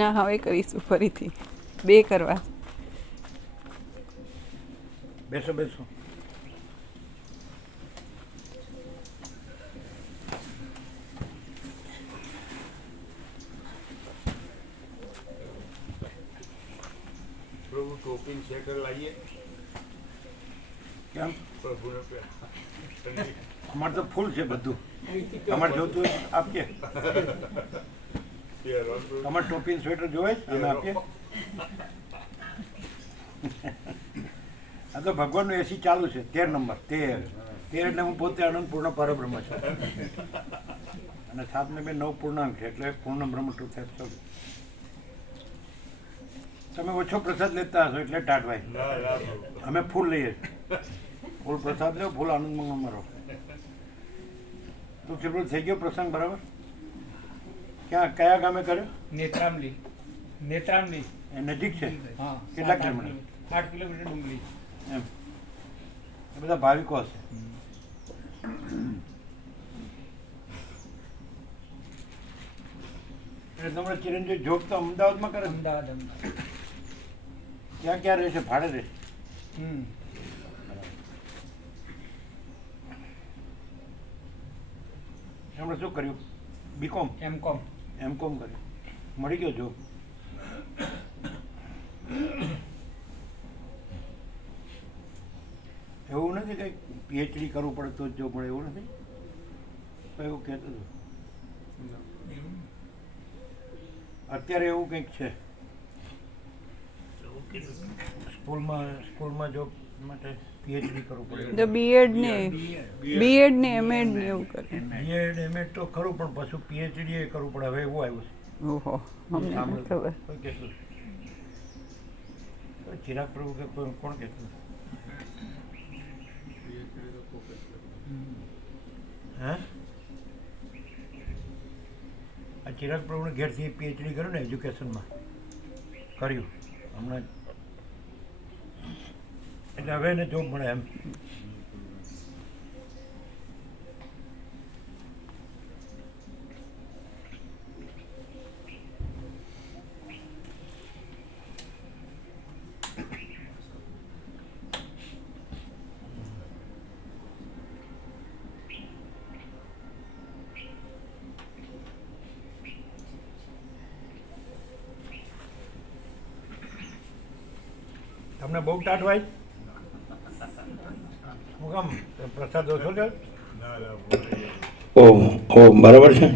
ના હવે કરીશું ફરીથી 2 કરવા. બેસો બેસો. प्रभु टोपी सेटर लाइए કેમ प्रभु ने અમારે તો ફૂલ છે બધું. તમારે જોતું હોય આપીએ. તમારે ટોપી સ્વેટર જોવે અમે આપીએ. આ તો ભગવાનનું એસી ચાલુ છે. 13 નંબર 13 એટલે હું પોતે અનંત પૂર્ણ પરબ્રહ્મ છું અને 7 ને 2 9 પૂર્ણાંક છે એટલે પૂર્ણ બ્રહ્મ ટુ થાય. તમે ઓછો પ્રસાદ લેતા હશો એટલે ટાટભાઈ. અમે ફૂલ લઈએ. ફૂલ પ્રસાદ લો, ફૂલ આનંદ મંગળ મારો. તો કેટલું થઈ ગયો પ્રસંગ બરાબર? ક્યાં કયા ગામે કર્યો? નેત્રામલી. નેત્રામલી એ નજીક છે. હા. કેટલા કિલોમીટર? 8 કિલોમીટર ડુંગળી. એમ એ બધા ભાવિકો હશે. એટલે તમારે ચિરંજીવ જોબ તો અમદાવાદમાં કરે? અમદાવાદ. ક્યાં ક્યાં રહેશે? ભાડે રહેશે? એમણે શું કર્યું? બીકોમ એમકોમ કર્યું. મળી ગયો જોબ? એવું નથી કંઈક પીએચડી કરવું પડે તો જ જોબ મળે એવું નથી? એવું કહેતું હતું. અત્યારે એવું કંઈક છે સ્કૂલમાં જોબ માટે પીએચડી કરવું પડે. તો બીએડ ને એમએડ ને એવું કરે. બીએડ એમએડ તો ખરું પણ પાછું પીએચડી એ કરવું પડે. હવે એવું આવ્યું છે. ઓહો, અમને નથી ખબર. કોઈ કહેતું ચિરાગ પ્રભુ કે કોણ કહેતું? હા, આ ચિરાગ પ્રભુને ઘેરથી પીએચડી કર્યું ને એજ્યુકેશનમાં કર્યું હમણાં એટલે હવે એને જોબ મળે એમ. તમને બહુ ટાઢવાય? હું કામ પ્રસાદ ઓછો લે? ઓમ બરાબર છે.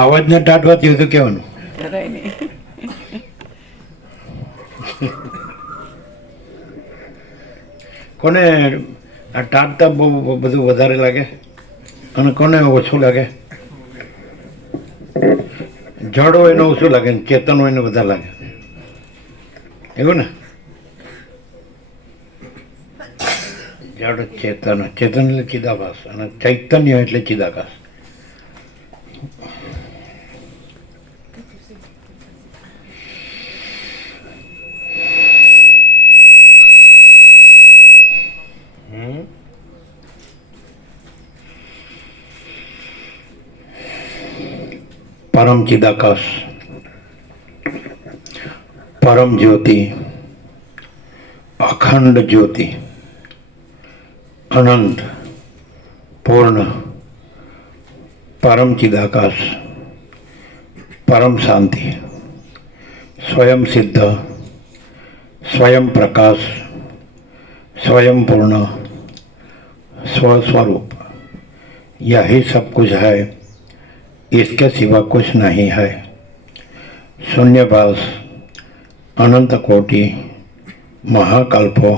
અવાજને ટાઢવાતી હોય તો કહેવાનું. જરાય નહીં. કોને આ ટાઢતા બહુ બધું વધારે લાગે અને કોને ઓછું લાગે? જડ હોય એને ઓછું લાગે ને ચેતન હોય એને વધારે લાગે. એવું ને? જડ ચેતન એટલે ચિદાભાસ અને ચૈતન્ય એટલે ચિદાકાશ. પરમ ચિદાકાશ, પરમ જ્યોતિ, અખંડ જ્યોતિ, અનંત પૂર્ણ, પરમ ચિદાકાશ, પરમ શાંતિ, स्वयं सिद्ध, स्वयं प्रकाश, स्वयं पूर्ण, स्वस्वरूप, यही सब कुछ है, इसके सिवा कुछ नहीं है. शून्यभास, अनंत कोटि, महाकल्पो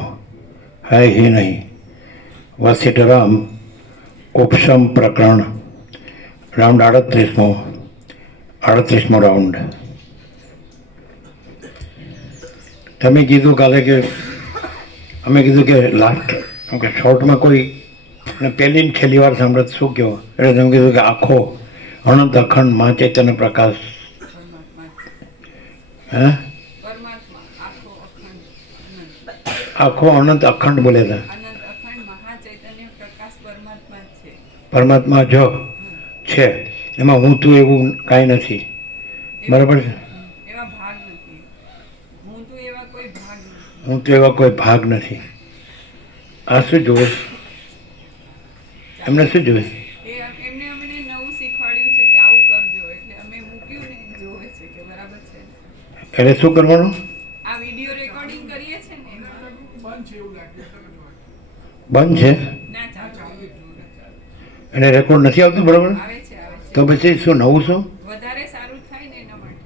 है ही नहीं. वशिष्ठराम उपशम प्रकरण राउंड 38મો રાઉન્ડ. તમે કીધું કાલે કે અમે કીધું કે લાસ્ટ કે શોર્ટમાં કોઈ પહેલી ને છેલ્લી વાર સાંભળત શું કહો એટલે તમે કીધું કે આખો અનંત અખંડ મા ચૈતન્ય પ્રકાશ. હે, આખો અનંત અખંડ બોલે છે. પરમાત્મા જો છે એમાં હું તું એવું કાંઈ નથી. બરાબર છે? એવા ભાગ નથી. હું તો એવા કોઈ ભાગ નથી. હું તો એવા કોઈ ભાગ નથી. આ શું જોવે? એમને શું જોવે? એમને અમને નવું શીખવાડ્યું છે કે આવું કરજો, એટલે અમે મૂક્યું ને જોવે છે કે બરાબર છે. એટલે શું કરવાનું? આ વિડિયો રેકોર્ડિંગ કરીએ છે ને બંધ છે ના ચાલુ એને રેકોર્ડ નથી આવતું. બરાબર. આવે છે તો પછી શું નવું શું? વધારે સારું થાય ને એના માટે.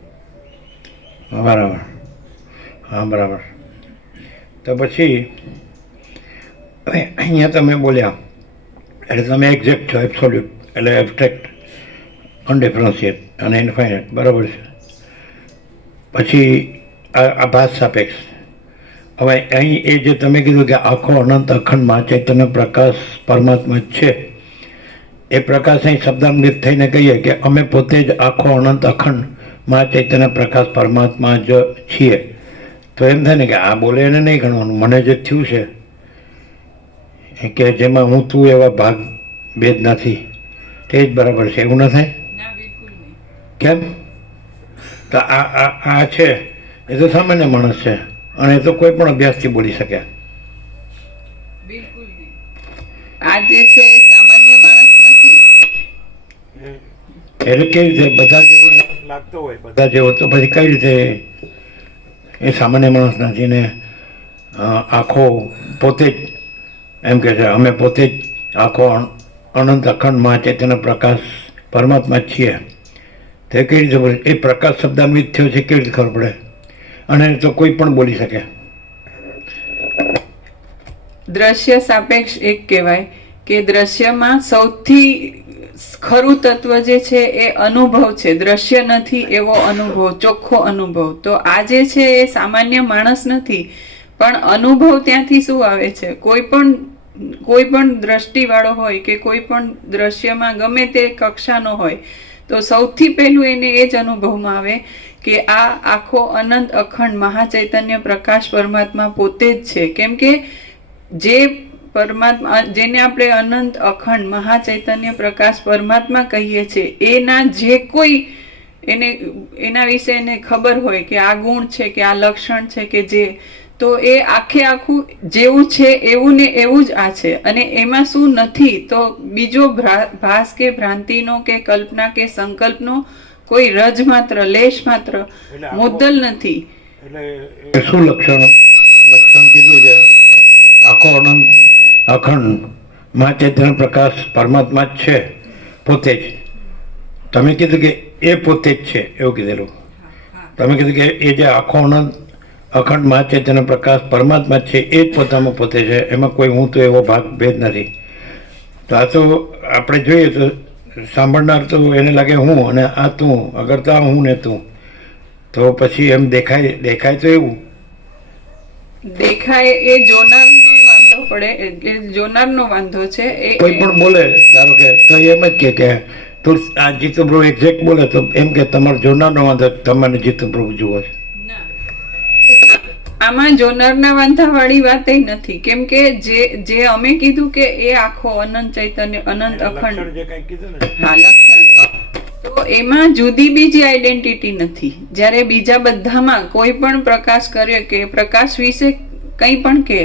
બરાબર. હા બરાબર. તો પછી હવે અહીંયા તમે બોલ્યા એટલે તમે એક્ઝેક્ટ છો, એબ્સોલ્યુટ એટલે એબ્સ્ટ્રેક્ટ, અનડિફરન્શિએટ અને ઇન્ફાઇનાઇટ. બરાબર છે. પછી આ ભાસ સાપેક્ષ. હવે અહીં એ જે તમે કીધું કે આખો અનંત અખંડમાં ચૈતન્ય પ્રકાશ પરમાત્મા જ છે, એ પ્રકાશ અહીં શબ્દાન્વિત થઈને કહીએ કે અમે પોતે જ આખો અનંત અખંડ માં ચૈતન્ય પ્રકાશ પરમાત્મા જ છીએ, તો એમ થાય ને કે આ બોલે એને નહીં ગણવાનું. મને જે થયું છે કે જેમાં હું તું એવા ભાગ ભેદ નથી, તે જ બરાબર છે, એવું ન થાય? ના બિલકુલ નહીં. કેમ? તો આ છે એ તો સામાન્ય માણસ છે અને એ તો કોઈ પણ અભ્યાસથી બોલી શકે. બિલકુલ નહીં. આ જે છે એ સામાન્ય માણસ નથી. એટલે કેવી રીતે બધા જેવો લાગતો હોય, બધા જેવો, તો પછી કઈ રીતે એ સામાન્ય માણસ નથી ને આખો પોતે જ એમ કે છે અમે પોતે જ આખો અનંત અખંડમાં ચૈતન્ય પ્રકાશ પરમાત્મા જ છીએ, તે કેવી રીતે બોલે? એ પ્રકાશ શબ્દાન્વિત થયો છે, કેવી રીતે ખબર પડે? અને તો કોઈ પણ બોલી શકે. દ્રશ્ય સાપેક્ષ એક કહેવાય કે દ્રશ્યમાં સૌથી ખરું તત્વ જે છે એ અનુભવ છે. દ્રશ્ય નથી એવો અનુભવ, ચોખ્ખો અનુભવ. તો આ જે છે એ સામાન્ય માણસ નથી, પણ અનુભવ ત્યાંથી શું આવે છે? કોઈ પણ દ્રષ્ટિવાળો હોય કે કોઈ પણ દ્રશ્યમાં ગમે તે કક્ષાનો હોય, તો સૌથી પહેલું એને એ જ અનુભવમાં આવે કે આ આખો અનંત અખંડ મહાચૈતન્ય પ્રકાશ પરમાત્મા પોતે જ છે. કેમ કે જે પરમાત્મા, જેને આપણે અનંત અખંડ મહાચૈતન્ય પ્રકાશ પરમાત્મા કહીએ છીએ, એના જે કોઈ એના વિશે એને ખબર હોય કે આ ગુણ છે કે આ લક્ષણ છે કે જે, તો એ આખે આખું જેવું છે એવું ને એવું જ આ છે. અને એમાં શું નથી? તો બીજો ભાસ કે ભ્રાંતિનો કે કલ્પના કે સંકલ્પનો કોઈ રજ માત્ર, લેશ માત્ર મુદ્દલ નથી. એટલે શું લક્ષણ કીધું છે? આખો અનંત અખંડ માં ચૈતન્ય પ્રકાશ પરમાત્મા જ છે, પોતે જ. તમે કીધું કે એ પોતે જ છે એવું કીધેલું. તમે કીધું કે એ જે આખો અનંત અખંડ માં ચૈતન્ય પ્રકાશ પરમાત્મા જ છે, એ જ પોતામાં પોતે છે, એમાં કોઈ હું તો એવો ભાગ ભેદ નથી. તો આ તો આપણે જોઈએ તો સાંભળનાર તો એને લાગે હું અને આ તું, અગર તો આ હું ને તું, તો પછી એમ દેખાય તો એવું દેખાય એ જોનારને વાંધો પડે, એ જોનારનો વાંધો છે. એ કોઈ પણ બોલે ધારો કે તો એમ જ કે તું આ જીતુપ્રભુ એક્ઝેક્ટ બોલે તો એમ કે તમારો જોનારનો વાંધો, તમારે જીતુપ્રભુ જુઓ છે. આમાં જોનારના વાંધાવાળી વાત એ નથી. કેમ કે જે અમે કીધું કે એ આખો અનંત ચૈતન્ય અનંત અખંડ, હા લક્ષણ, તો એમાં જુદી બીજી આઈડેન્ટિટી નથી. જ્યારે બીજા બધામાં કોઈ પણ પ્રકાશ કરે કે પ્રકાશ વિશે કંઈ પણ કહે,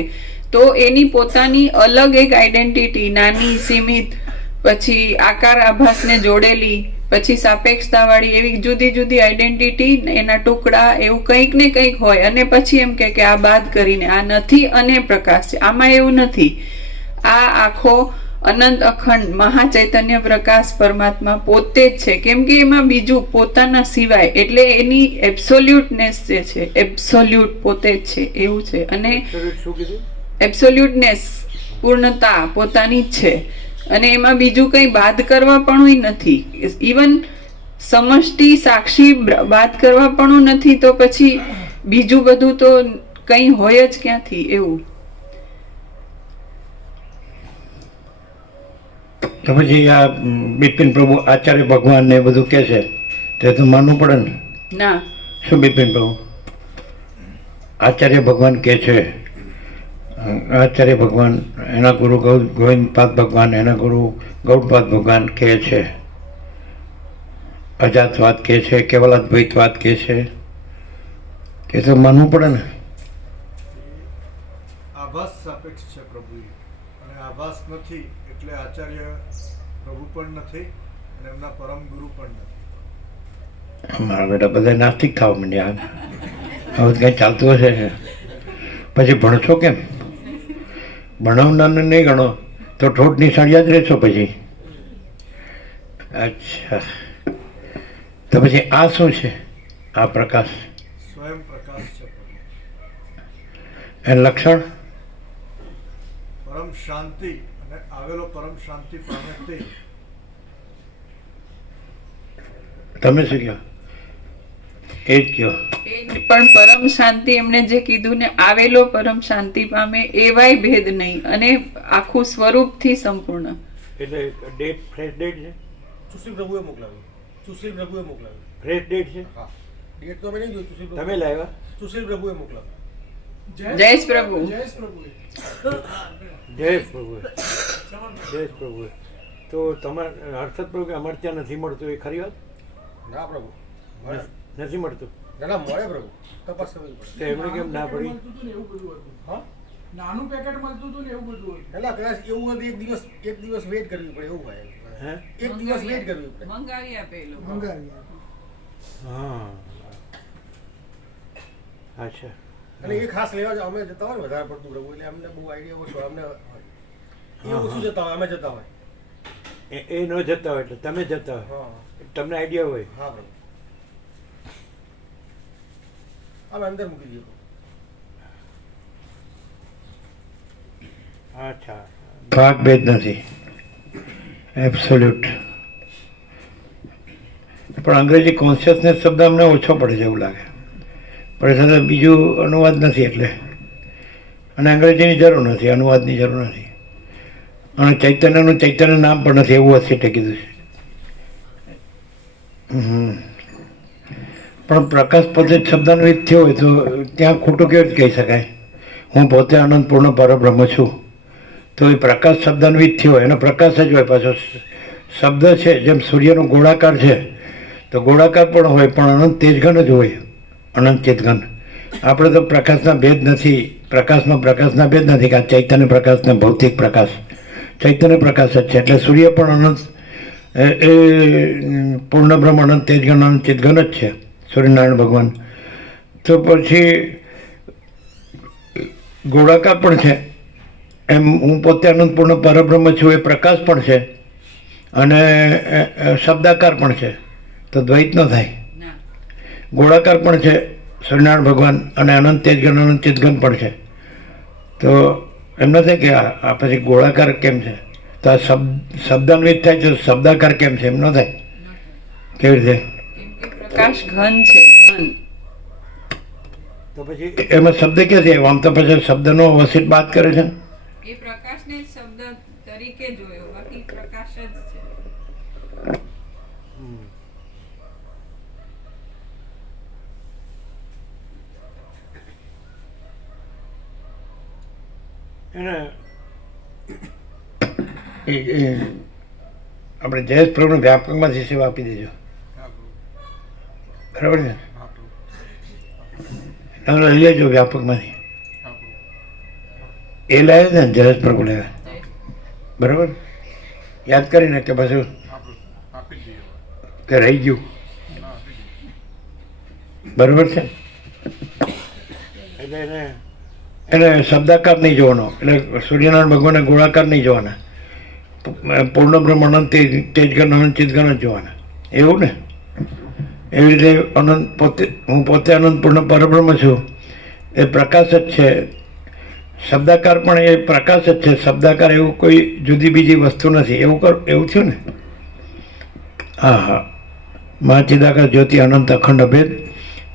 તો એની પોતાની અલગ એક આઈડેન્ટિટી, નાની સીમિત, પછી આકાર આભાસને જોડેલી, પછી સાપેક્ષતાવાળી, એવી જુદી જુદી આઈડેન્ટિટી, એના ટુકડા, એવું કંઈક ને કંઈક હોય. અને પછી એમ કે આ બાદ કરીને આ નથી અને પ્રકાશ છે. આમાં એવું નથી. આ આખો અનંત અખંડ મહાચૈતન્ય પ્રકાશ પરમાત્મા પોતે જ છે. કેમ કે એમાં બીજું પોતાના સિવાય, એટલે એની એબ્સોલ્યુટનેસ જે છે, એબ્સોલ્યુટ પોતે જ છે એવું છે. અને એબ્સોલ્યુટનેસ, પૂર્ણતા પોતાની જ છે. અને એમાં બીજું કંઈ બાદ કરવા પણ નથી. ઇવન સમષ્ટિ સાક્ષી બાદ કરવા પણ નથી, તો પછી બીજું બધું તો કંઈ હોય જ ક્યાંથી એવું. તો પછી આ બિપિન પ્રભુ આચાર્ય ભગવાન ને બધું કે છે તે તો માનવું પડે ને? ના. શું બિપિન પ્રભુ આચાર્ય ભગવાન કે છે? આચાર્ય ભગવાન, એના ગુરુ ગોવિંદપાદ ભગવાન, એના ગુરુ ગૌડપાદ ભગવાન કહે છે અજાતવાદ કહે છે, કેવલાદ્વૈતવાદ કહે છે, કે તો માનવું પડે ને. આભાસ સાપેક્ષ છે પ્રભુ, અને આભાસ નથી એટલે આચાર્ય પ્રભુ પણ નથી અને એમના પરમ ગુરુ પણ નથી. મારા બેટા બધા નાસ્તિક થવા માંડ્યા. હવે કંઈ ચાલતું હશે પછી ભણશો કેમ? ભણાવનારને નહીં ગણો તો ઠોઠ નિશાળ્યા જ રહેશો પછી. અચ્છા, તો પછી આ શું છે? આ પ્રકાશ સ્વયં પ્રકાશ છે પ્રભુ. એ લક્ષણ પરમ શાંતિ, અને આવેલો પરમ શાંતિ પામે તે. તમે શું કહો? એ જ કહો. એ જ પણ પરમ શાંતિ એમણે જે કીધું ને, આવેલો પરમ શાંતિ પામે એવાય ભેદ નહીં, અને આખું સ્વરૂપથી સંપૂર્ણ. એટલે ડેટ ફ્રેશ ડેટ છે, સુશીલ પ્રભુએ મોકલાવ્યું. સુશીલ પ્રભુએ મોકલાવ્યું. ફ્રેશ ડેટ છે. હા, ડેટ તો અમે નહીં જોયું. સુશીલ તમે લાવ્યા? સુશીલ પ્રભુએ મોકલાવ્યું. જયેશ પ્રભુ. જયેશ પ્રભુએ. જયેશ પ્રભુએ. જયેશ પ્રભુએ. તો તમારે હર્ષદ પ્રભુ કે અમારે ત્યાં નથી મળતું, એ ખરી વાત? ના પ્રભુ, મળે. નથી મળતું ના ના, મળે પ્રભુ. તપાસ કરવી પડે. તો એમણે કેમ ના પડી? મળતું હતું ને એવું બધું હતું. હા, નાનું પેકેટ મળતું હતું ને એવું બધું હતું. એટલે કદાચ એવું હોય તો એક દિવસ વેઇટ કરવી પડે, એવું હોય. હે? એક દિવસ વેઇટ કરવી પડે. મંગાવી આપે એ લોકો. મંગાવી. હા, અચ્છા. અને એ ખાસ લેવા જ અમે જતા હોય ને વધારે પડતું પ્રભુ, એટલે અમને બહુ આઈડિયા ઓછો. અમને એ ઓછું જતા હોય, અમે જતા હોય. એ ન જતા હોય એટલે તમે જતા હોય, હા તમને આઈડિયા હોય. હા પ્રભુ, અમે અંદર મૂકી દઈએ. અચ્છા. ભાગ ભેદ નથી, એબ્સોલ્યુટ. પણ અંગ્રેજી કોન્શિયસનેસ શબ્દ અમને ઓછો પડે છે એવું લાગે, પણ સાથે બીજું અનુવાદ નથી એટલે, અને અંગ્રેજીની જરૂર નથી, અનુવાદની જરૂર નથી. અને ચૈતન્યનું ચૈતન્ય નામ પણ નથી એવું હસીટે કીધું છે. પણ પ્રકાશ પોતે જ શબ્દાન્વિત થયો હોય તો ત્યાં ખોટું કેવી રીતે કહી શકાય? હું પોતે આનંદપૂર્ણ પરબ્રહ્મ છું, તો એ પ્રકાશ શબ્દાન્વિત થયો હોય, એનો પ્રકાશ જ હોય. પાછો શબ્દ છે, જેમ સૂર્યનો ગોળાકાર છે તો ગોળાકાર પણ હોય, પણ અનંત તેજઘન જ હોય, અનંત ચેતઘન. આપણે તો પ્રકાશના ભેદ નથી, પ્રકાશમાં પ્રકાશના ભેદ નથી કે આ ચૈતન્ય પ્રકાશ ને ભૌતિક પ્રકાશ. ચૈતન્ય પ્રકાશ જ છે, એટલે સૂર્ય પણ અનંત, એ પૂર્ણ બ્રહ્મ અનંત તેજઘન અનંત ચેતઘન જ છે, સૂર્યનારાયણ ભગવાન. તો પછી ગોળાકાર પણ છે, એમ હું પોતે અનંતપૂર્ણ પરબ્રહ્મ છું એ પ્રકાશ પણ છે, અને શબ્દાકાર પણ છે, તો દ્વૈત ન થાય. ના. ગોળાકાર પણ છે સૂર્યનારાયણ ભગવાન, અને અનંત તેજઘન અનંત ચેતઘન પણ છે. તો એમ ન થાય કે આ પછી ગોળાકાર કેમ છે, તો આ શબ્દાન્વિત થાય છે, શબ્દાકાર કેમ છે, એમ ન થાય. કેવી રીતે? કેમ કે પ્રકાશ ઘન છે, ઘન. તો પછી એમાં શબ્દ ક્યાંથી આવ્યો? આમ તો પછી શબ્દનો વસીત બાદ કરે છે. એ પ્રકાશને જ શબ્દ તરીકે જોયો, બાકી પ્રકાશ જ છે. એને આપણે જયેશ પ્રભુને વ્યાપકમાંથી સેવા આપી દેજો, બરાબર છે? તમે લઈ લેજો વ્યાપકમાંથી. એ લાવે છે ને જયેશ પ્રભુ લેવા, બરાબર? યાદ કરીને કે પાછું કે રહી ગયું, બરાબર છે? એટલે એને એને શબ્દાકાર નહીં જોવાનો, એટલે સૂર્યનારાયણ ભગવાનને ગોળાકાર નહીં જોવાના, પૂર્ણ બ્રહ્મ અનંત તેજઘન અનંત ચિતઘન જ જોવાના, એવું ને? એવી રીતે અનંત પોતે, હું પોતે અનંત પૂર્ણ પરબ્રહ્મ છું એ પ્રકાશ જ છે. શબ્દાકાર પણ એ પ્રકાશ જ છે, શબ્દાકાર એવું કોઈ જુદી બીજી વસ્તુ નથી. એવું થયું ને? હા હા. મહાચિદાકાશ જ્યોતિ અનંત અખંડ અભેદ,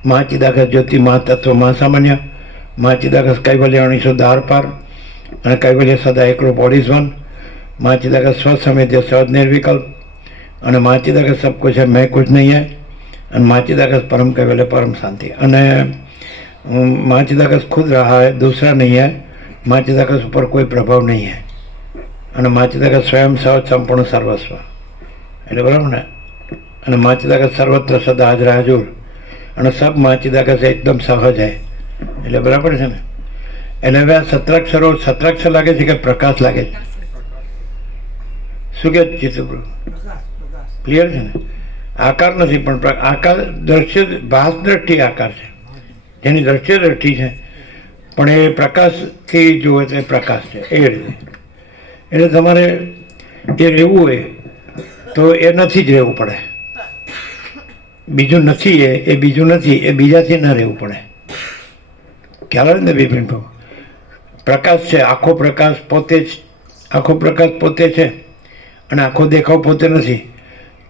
મહાચિદાકાશ જ્યોતિ મહાતત્વ મહાસામાન્ય, મહાચિદાકાશ કૈવલ્ય અણીસો દાર પાર, અને કૈવલ્ય સદા એકરૂપ ઓડિઝવન, મહાચિદાકાશ સ્વસમેધ્ય સહજ નિર્વિકલ્પ, અને મહાચિદાકાશ સબ કુછ है मैं कुछ नहीं है, અને મહાચિદાકાશ परम कैवल्य परम शांति, અને મહાચિદાકાશ खुद रहा है, दूसरा नहीं है, મહાચિદાકાશ ઉપર કોઈ પ્રભાવ નહીં है, અને મહાચિદાકાશ સ્વયં સહજ સંપૂર્ણ સર્વસ્વ. એટલે બરાબર ને? અને માચિદાગત સર્વત્ર સદા હાજર હાજુર અને સબ માચિદાગત એકદમ સહજ હે. એટલે બરાબર છે ને? એટલે હવે આ સત્રાક્ષર લાગે છે કે પ્રકાશ લાગે છે? શું કે જીતુપ્રભુ? ક્લિયર છે ને? આકાર નથી, પણ આકાર દ્રશ્ય ભાસ દ્રષ્ટિ આકાર છે, જેની દ્રશ્ય દ્રષ્ટિ છે, પણ એ પ્રકાશથી જુએ તો એ પ્રકાશ છે. એ રીતે એટલે તમારે એ રહેવું હોય તો એ નથી જ રહેવું પડે. બીજું નથી એ બીજું નથી, એ બીજાથી ન રહેવું પડે. ખ્યાલ આવે ને બિપિન ભાવ? પ્રકાશ છે, આખો પ્રકાશ પોતે જ, આખો પ્રકાશ પોતે છે અને આખો દેખાવ પોતે નથી.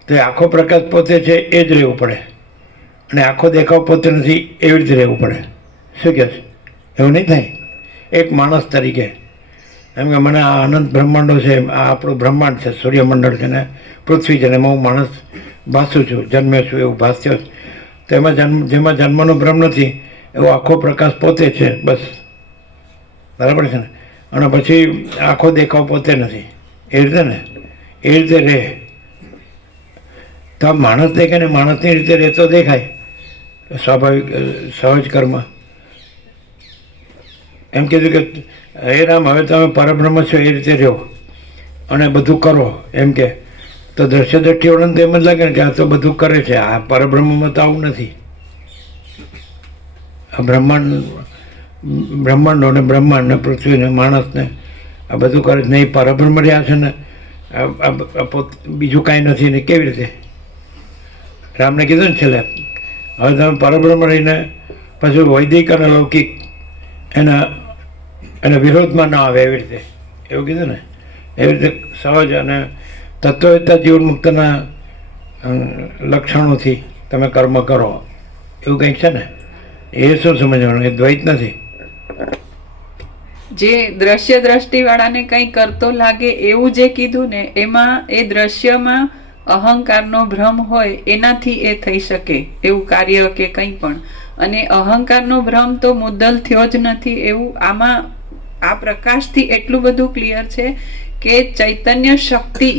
તો એ આખો પ્રકાશ પોતે છે એ જ રહેવું પડે, અને આખો દેખાવ પોતે નથી એવી રીતે રહેવું પડે. શું કહે છે? એવું નહીં થાય? એક માણસ તરીકે એમ કે મને આ અનંત બ્રહ્માંડો છે, આ આપણું બ્રહ્માંડ છે, સૂર્યમંડળ છે ને પૃથ્વી છે ને, એમાં હું માણસ ભાસું છું, જન્મ્યો છું એવું ભાસ્યો છે. તો એમાં જેમાં જન્મનો ભ્રમ નથી એવો આખો પ્રકાશ પોતે છે, બસ. બરાબર છે ને? અને પછી આખો દેખાવ પોતે નથી, એ રીતે ને એ રીતે રહે. તો આ માણસ દેખાય ને માણસની રીતે રહેતો દેખાય, સ્વાભાવિક સહજ કર્મ. એમ કીધું કે હે રામ, હવે તમે પરબ્રહ્મ છો એ રીતે રહો અને બધું કરો, એમ કે તો દ્રશ્ય દ્રષ્ટિવાળાને તો એમ જ લાગે ને કે આ તો બધું કરે છે. આ પરબ્રહ્મમાં તો આવું નથી. આ બ્રહ્માંડો ને બ્રહ્માંડ ને પૃથ્વી ને માણસને આ બધું કરે છે ને, એ પરબ્રહ્મ રહ્યા છે ને બીજું કાંઈ નથી ને કેવી રીતે? રામને કીધું ને છેલ્લે, હવે તમે પરબ્રહ્મ રહીને પછી વૈદિક અને લૌકિક એના વિરોધમાં ન આવે એવી રીતે, એવું કીધું ને. એવી રીતે સહજ અને તત્વવેત્તા જીવન મુક્તના લક્ષણોથી તમે કર્મ કરો, એવું કંઈક છે ને. એ શું સમજવાનું? એ દ્વૈત નથી. જે દ્રશ્ય દ્રષ્ટિવાળાને કંઈ કરતો લાગે એવું જે કીધું ને, એમાં એ દ્રશ્યમાં અહંકારનો ભ્રમ હોય એનાથી એ થઈ શકે એવું કાર્ય કે કંઈ પણ. અને અહંકારનો ભ્રમ તો મુદ્દલ થયો જ નથી એવું આમાં આ પ્રકાશથી એટલું બધું ક્લિયર છે કે ચૈતન્ય શક્તિ,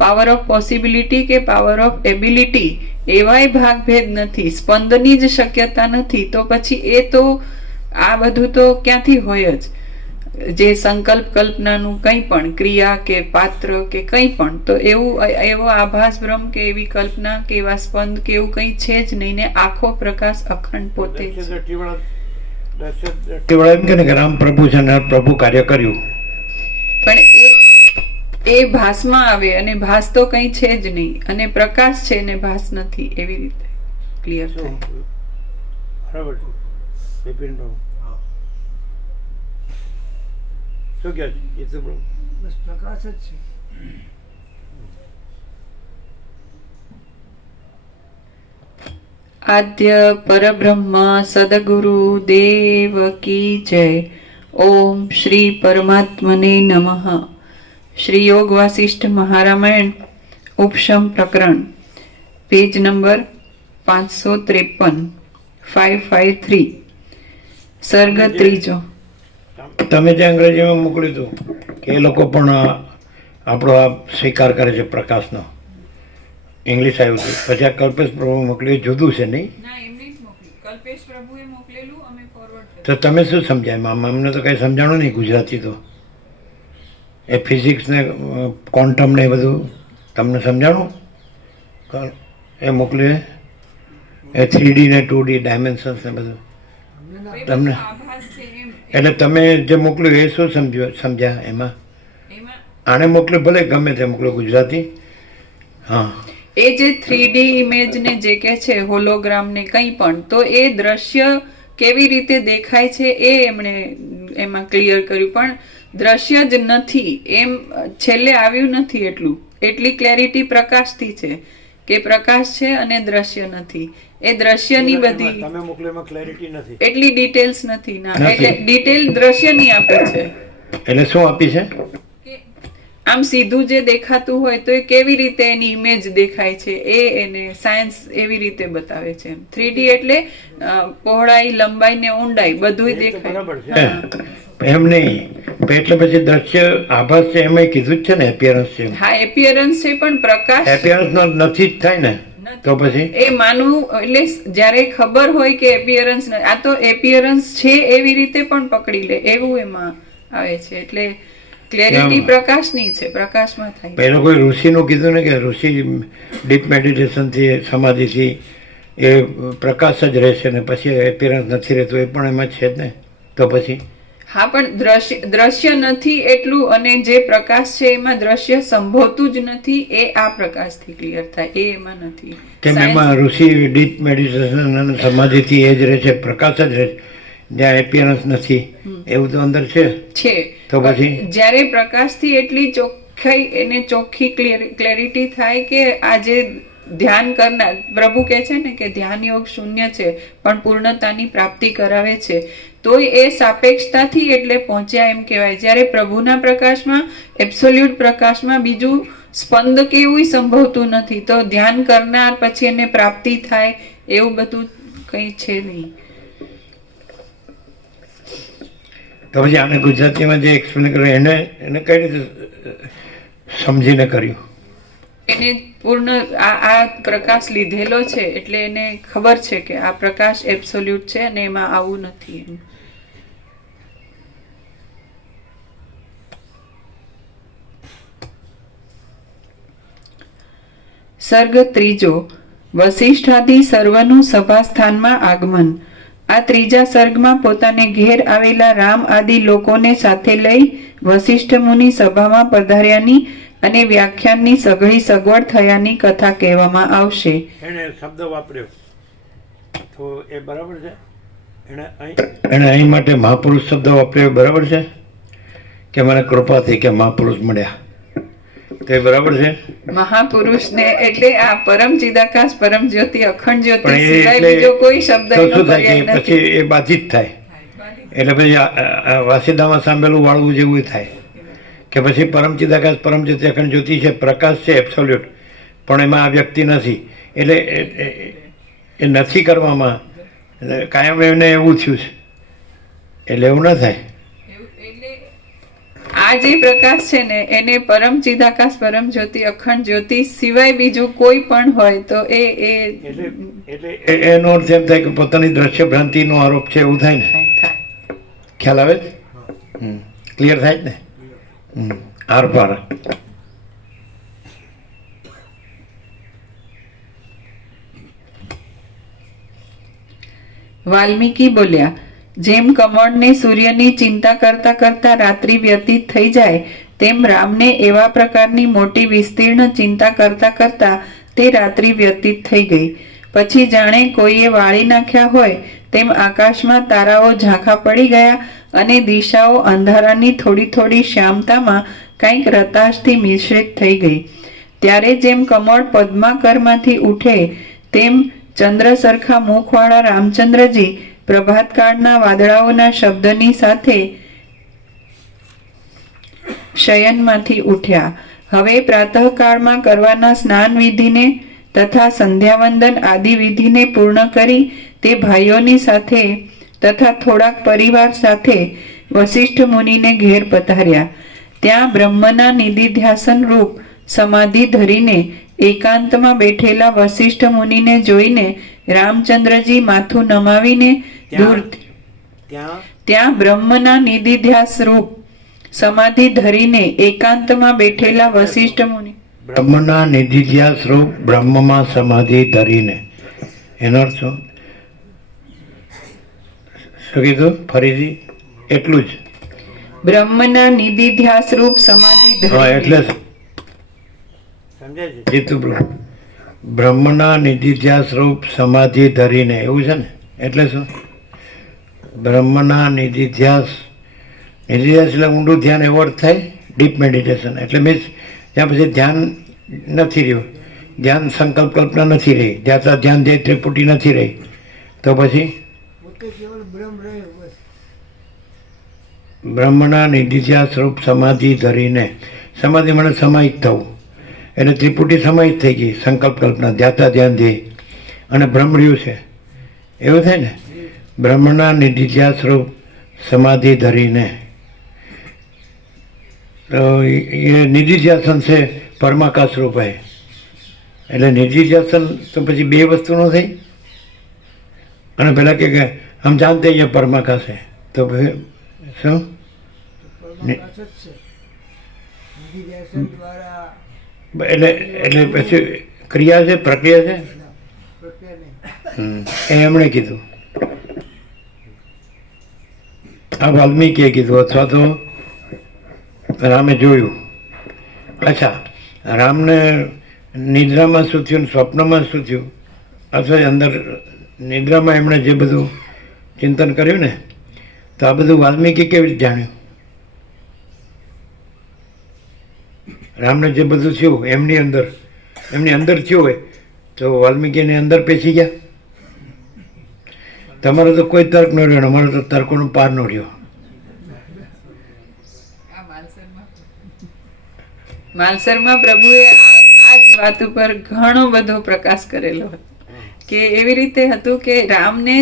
પાવર ઓફ પોસિબિલિટી કે પાવર ઓફ એબિલિટી એવાય ભાગભેદ નથી, સ્પંદની જ શક્યતા નથી. તો પછી એ તો આ બધું તો ક્યાંથી હોય જ? જે સંકલ્પ કલ્પનાનું કંઈ પણ ક્રિયા કે પાત્ર કે કંઈ પણ, તો એવો આભાસ ભ્રમ કે એવી કલ્પના કે એવા સ્પંદ કે એવું કંઈ છે જ નહીં ને. આખો પ્રકાશ અખંડ પોતે જ. દ્રષ્ટિવાળા એમ કે ને કે રામ પ્રભુ છે ને પ્રભુ કાર્ય કર્યું, પણ એ ભાસમાં આવે અને ભાસ તો કંઈ છે જ નહીં, અને પ્રકાશ છે ને ભાસ નથી, એવી રીતે ક્લિયર થાય. બરાબર છે બિપિન ભાવ? શું કહે છે જીતુપ્રભુ? બસ પ્રકાશ જ છે. આદ્ય પરબ્રહ્મ સદગુરુ દેવ કી જય. ઓમ શ્રી પરમાત્મને નમઃ. શ્રી યોગ વાસિષ્ઠ મહારામાયણ ઉપશમ પ્રકરણ, પેજ નંબર 553, 553, સર્ગ ત્રીજો. તમે જે અંગ્રેજીમાં મોકલ્યું હતું કે એ લોકો પણ આપણો આ સ્વીકાર કરે છે પ્રકાશનો, ઇંગ્લિશ આવ્યું હતું. પછી આ કલ્પેશ પ્રભુ મોકલ્યું, જુદું છે નહીં? તો તમે શું સમજાય? અમને તો કંઈ સમજાણું નહીં ગુજરાતી તો. એ ફિઝિક્સ ને ક્વોન્ટમ ને એ બધું તમને સમજાણું? એ મોકલ્યું એ 3D ને 2D ડાયમેન્શન્સ ને બધું તમને. એટલે તમે જે મોકલ્યું એ શું સમજ્યા એમાં? આને મોકલ્યું, ભલે ગમે તે મોકલ્યું ગુજરાતી. હા, એ જે 3D ઇમેજ ને જે કે છે હોલોગ્રામ ને કંઈ પણ, તો એ દ્રશ્ય કેવી રીતે દેખાય છે એ એમણે એમાં ક્લિયર કર્યું. પણ દ્રશ્ય જ નથી એમ છેલ્લે આવ્યું નથી. એટલી ક્લેરિટી પ્રકાશથી છે કે પ્રકાશ છે અને દ્રશ્ય નથી. એ દ્રશ્યની બધી તમે મોકલેમાં ક્લેરિટી નથી, એટલી ડિટેલ્સ નથી ના. એટલે ડિટેલ દ્રશ્યની આપે છે. એટલે શું આપી છે? આમ સીધું જે દેખાતું હોય તો એ કેવી રીતે એની ઇમેજ દેખાય છે એ એને સાયન્સ એવી રીતે બતાવે છે. 3D એટલે પહોળાઈ, લંબાઈ ને ઊંડાઈ બધું દેખાય. બરાબર છે. એમ નહીં, એટલે પછી દ્રશ્ય આભાસ છે એમાં કીધું જ છે ને, એપિયરન્સ છે. હા, એપિયરન્સ છે, પણ પ્રકાશ એપિયરન્સ નથી જ થાય ને. તો પછી એ માનવું એટલે જ્યારે ખબર હોય કે એપિયરન્સ આ તો એપિયરન્સ છે એવી રીતે પણ પકડી લે એવું એમાં આવે છે. એટલે ક્લેરિટી એમ. પ્રકાશની છે, પ્રકાશમાં થાય. પહેલો કોઈ ઋષિનું કીધું ને કે ઋષિ ડીપ મેડિટેશનથી સમાધિથી એ પ્રકાશ જ રહેશે ને પછી એપિયરન્સ નથી રહેતું, એ પણ એમાં છે જ ને. તો પછી હા, પણ દ્રશ્ય નથી એટલું, અને જે પ્રકાશ છે એમાં દ્રશ્ય સંભવતું જ નથી, એ આ પ્રકાશથી ક્લિયર થાય, એ એમાં નથી. કેમ એમાં ઋષિ ડીપ મેડિટેશન અને સમાધિથી એ જ રહે છે, પ્રકાશ જ રહે છે, જ્યાં એપિયરન્સ નથી એવું તો અંદર છે. છે તો પછી જ્યારે પ્રકાશથી એટલી ચોખ્ખાઈ એને ચોખ્ખી ક્લેરિટી થાય કે આ જે ધ્યાન કરનાર પ્રભુ કહે છે ને કે ધ્યાન યોગ શૂન્ય છે પણ પૂર્ણતાની પ્રાપ્તિ કરાવે છે, તો એ સાપેક્ષતાથી એટલે પહોંચ્યા એમ કહેવાય. જ્યારે પ્રભુના પ્રકાશમાં એબ્સોલ્યુટ પ્રકાશમાં બીજું સ્પંદ કે એવું સંભવતું નથી, તો ધ્યાન કરનાર પછી એને પ્રાપ્તિ થાય એવું બધું કંઈ છે નહીં. તો પછી આને ગુજરાતીમાં જે એક્સપ્લેન કર્યું એને કઈ રીતે સમજીને કર્યું? એને પૂર્ણ આ પ્રકાશ લીધેલો છે એટલે એને ખબર છે કે આ પ્રકાશ એબ્સોલ્યુટ છે અને એમાં આવું નથી એમ. સર્ગ ત્રીજો, વસિષ્ઠાદિ સર્વનું સભાસ્થાનમાં આગમન. આ ત્રીજા સર્ગમાં પોતાને ઘેર આવેલા રામ આદિ લોકોને સાથે લઈ વસિષ્ઠ મુનિ સભામાં પધાર્યાની અને વ્યાખ્યાનની સઘળી સગવડ થયાની કથા કહેવામાં આવશે. એણે શબ્દ વાપર્યો તો એ બરાબર છે? એણે અહીં માટે મહાપુરુષ શબ્દ વાપર્યો બરાબર છે કે મને કૃપા થઈ કે મહાપુરુષ મળ્યા, તો એ બરાબર છે? મહાપુરુષને એટલે આ પરમ ચિદાકાશ પરમ જ્યોતિ અખંડ જ્યોતિ પણ એ સિવાય એટલે બીજો કોઈ શબ્દ તો એનો શું થાય પર્યાય કે નથી. પછી એ બાધિત થાય, એટલે પછી વાસીદામાં સાંભળેલું વાળવું જેવું થાય કે પછી પરમ ચિદાકાશ પરમ જ્યોતિ અખંડ જ્યોતિ છે, પ્રકાશ છે એબ્સોલ્યુટ, પણ એમાં આ વ્યક્તિ નથી, એટલે એ નથી કરવામાં કાયમ એને એવું થયું છે, એટલે એવું ન થાય. આ જે પ્રકાશ છે ને એને પરમ ચિદાકાશ પરમ જ્યોતિ અખંડ જ્યોતિ સિવાય બીજું કોઈ પણ હોય તો એનો અર્થ એમ થાય કે પોતાની દ્રશ્ય ભ્રાંતિનો આરોપ છે એવું થાય ને. થાય. ખ્યાલ આવે છે? ક્લિયર થાય જ ને? આર પાર. વાલ્મીકી બોલ્યા, જેમ કમળને સૂર્યની ચિંતા કરતા કરતા રાત્રિ વ્યતીત થઈ જાય તેમ રામને એવા પ્રકારની મોટી વિસ્તીર્ણ ચિંતા કરતા કરતા તે રાત્રિ વ્યતીત થઈ ગઈ. પછી જાણે કોઈએ વાળી નાખ્યા હોય તેમ આકાશમાં તારાઓ ઝાંખા પડી ગયા અને દિશાઓ અંધારાની થોડી થોડી શ્યામતામાં કંઈક રતાશથી મિશ્રિત થઈ ગઈ. ત્યારે જેમ કમળ પદ્માકરમાંથી ઉઠે તેમ ચંદ્ર સરખા મુખવાળા રામચંદ્રજી પ્રભાતકાળના વાદળાઓના શબ્દની સાથે શયનમાંથી ઉઠ્યા. હવે પ્રાતઃકાળમાં કરવાના સ્નાન વિધિને તથા સંધ્યાવંદન આદિ વિધિને પૂર્ણ કરી તે ભાઈઓની સાથે તથા થોડાક પરિવાર સાથે વસિષ્ઠ મુનિને ઘેર પધાર્યા. ત્યાં બ્રહ્મના નિધિધ્યાસન રૂપ સમાધિ ધરીને એકાંતમાં બેઠેલા વસિષ્ઠ મુનિને જોઈને રામચંદ્રજી માથું નમાવીને દૂર ત્યાં બ્રહ્મના નિધિધ્યાસ રૂપ સમાધિ ધરીને એકાંતમાં બેઠેલા વસિષ્ઠ મુનિ બ્રહ્મના નિધિધ્યાસ રૂપ બ્રહ્મમાં સમાધિ ધરીને, એનો અર્થ શું કીધું ફરીથી? એટલું જ બ્રહ્મના નિધિધ્યાસ રૂપ સમાધિ ધરીને એટલે સમજાય છે? જીતું બ્રહ્મના નિધિધ્યાસ રૂપ સમાધિ ધરીને, એવું છે ને? એટલે શું? બ્રહ્મના નિધિધ્યાસ એટલે ઊંડું ધ્યાન એવો અર્થ થાય, ડીપ મેડિટેશન એટલે મીન્સ ત્યાં પછી ધ્યાન નથી રહ્યું, ધ્યાન સંકલ્પ કલ્પના નથી રહી, ધ્યાતા ધ્યાન ધ્યેય ત્રિપુટી નથી રહી, તો પછી બ્રહ્મના નિધિધ્યાસ રૂપ સમાધિ ધરીને, સમાધિ મને સમાહિત થવું એટલે ત્રિપુટી સમાહિત થઈ ગઈ, સંકલ્પ કલ્પના ધ્યાતા ધ્યાન ધ્યેય અને બ્રહ્મ રહ્યું છે, એવું થાય ને? બ્રહ્મના નિધિધ્યાસ રૂપ સમાધિ ધરીને, तो ये निधि ध्यासन से परमाकाश रूप है, એટલે નિધિધ્યાસન તો પછી બે વસ્તુ ન થઈ. અને પેલા કે હમ જાણતે અહીંયા પરમાકાશ હે તો પછી શું પરમાકાશ જ છે નિધિધ્યાસન દ્વારા એટલે એટલે પછી ક્રિયા છે પ્રક્રિયા છે. પ્રક્રિયા નહીં. એ એમણે કીધું, આ વાલ્મીકીએ કીધું અથવા તો રામે જોયું. અચ્છા, રામને નિદ્રામાં શું થયું ને સ્વપ્નમાં શું થયું અથવા અંદર નિદ્રામાં એમણે જે બધું ચિંતન કર્યું ને તો આ બધું વાલ્મીકી કેવી રીતે જાણ્યું? રામને જે બધું થયું એમની અંદર થયું હોય તો વાલ્મીકીની અંદર પેસી ગયા. તમારો તો કોઈ તર્ક ન રહ્યો, અમારો તો તર્કોનો પાર ન રહ્યો. માલસરમાં પ્રભુએ આ જ વાત ઉપર ઘણો બધો પ્રકાશ કરેલો હતો કે એવી રીતે હતું કે રામને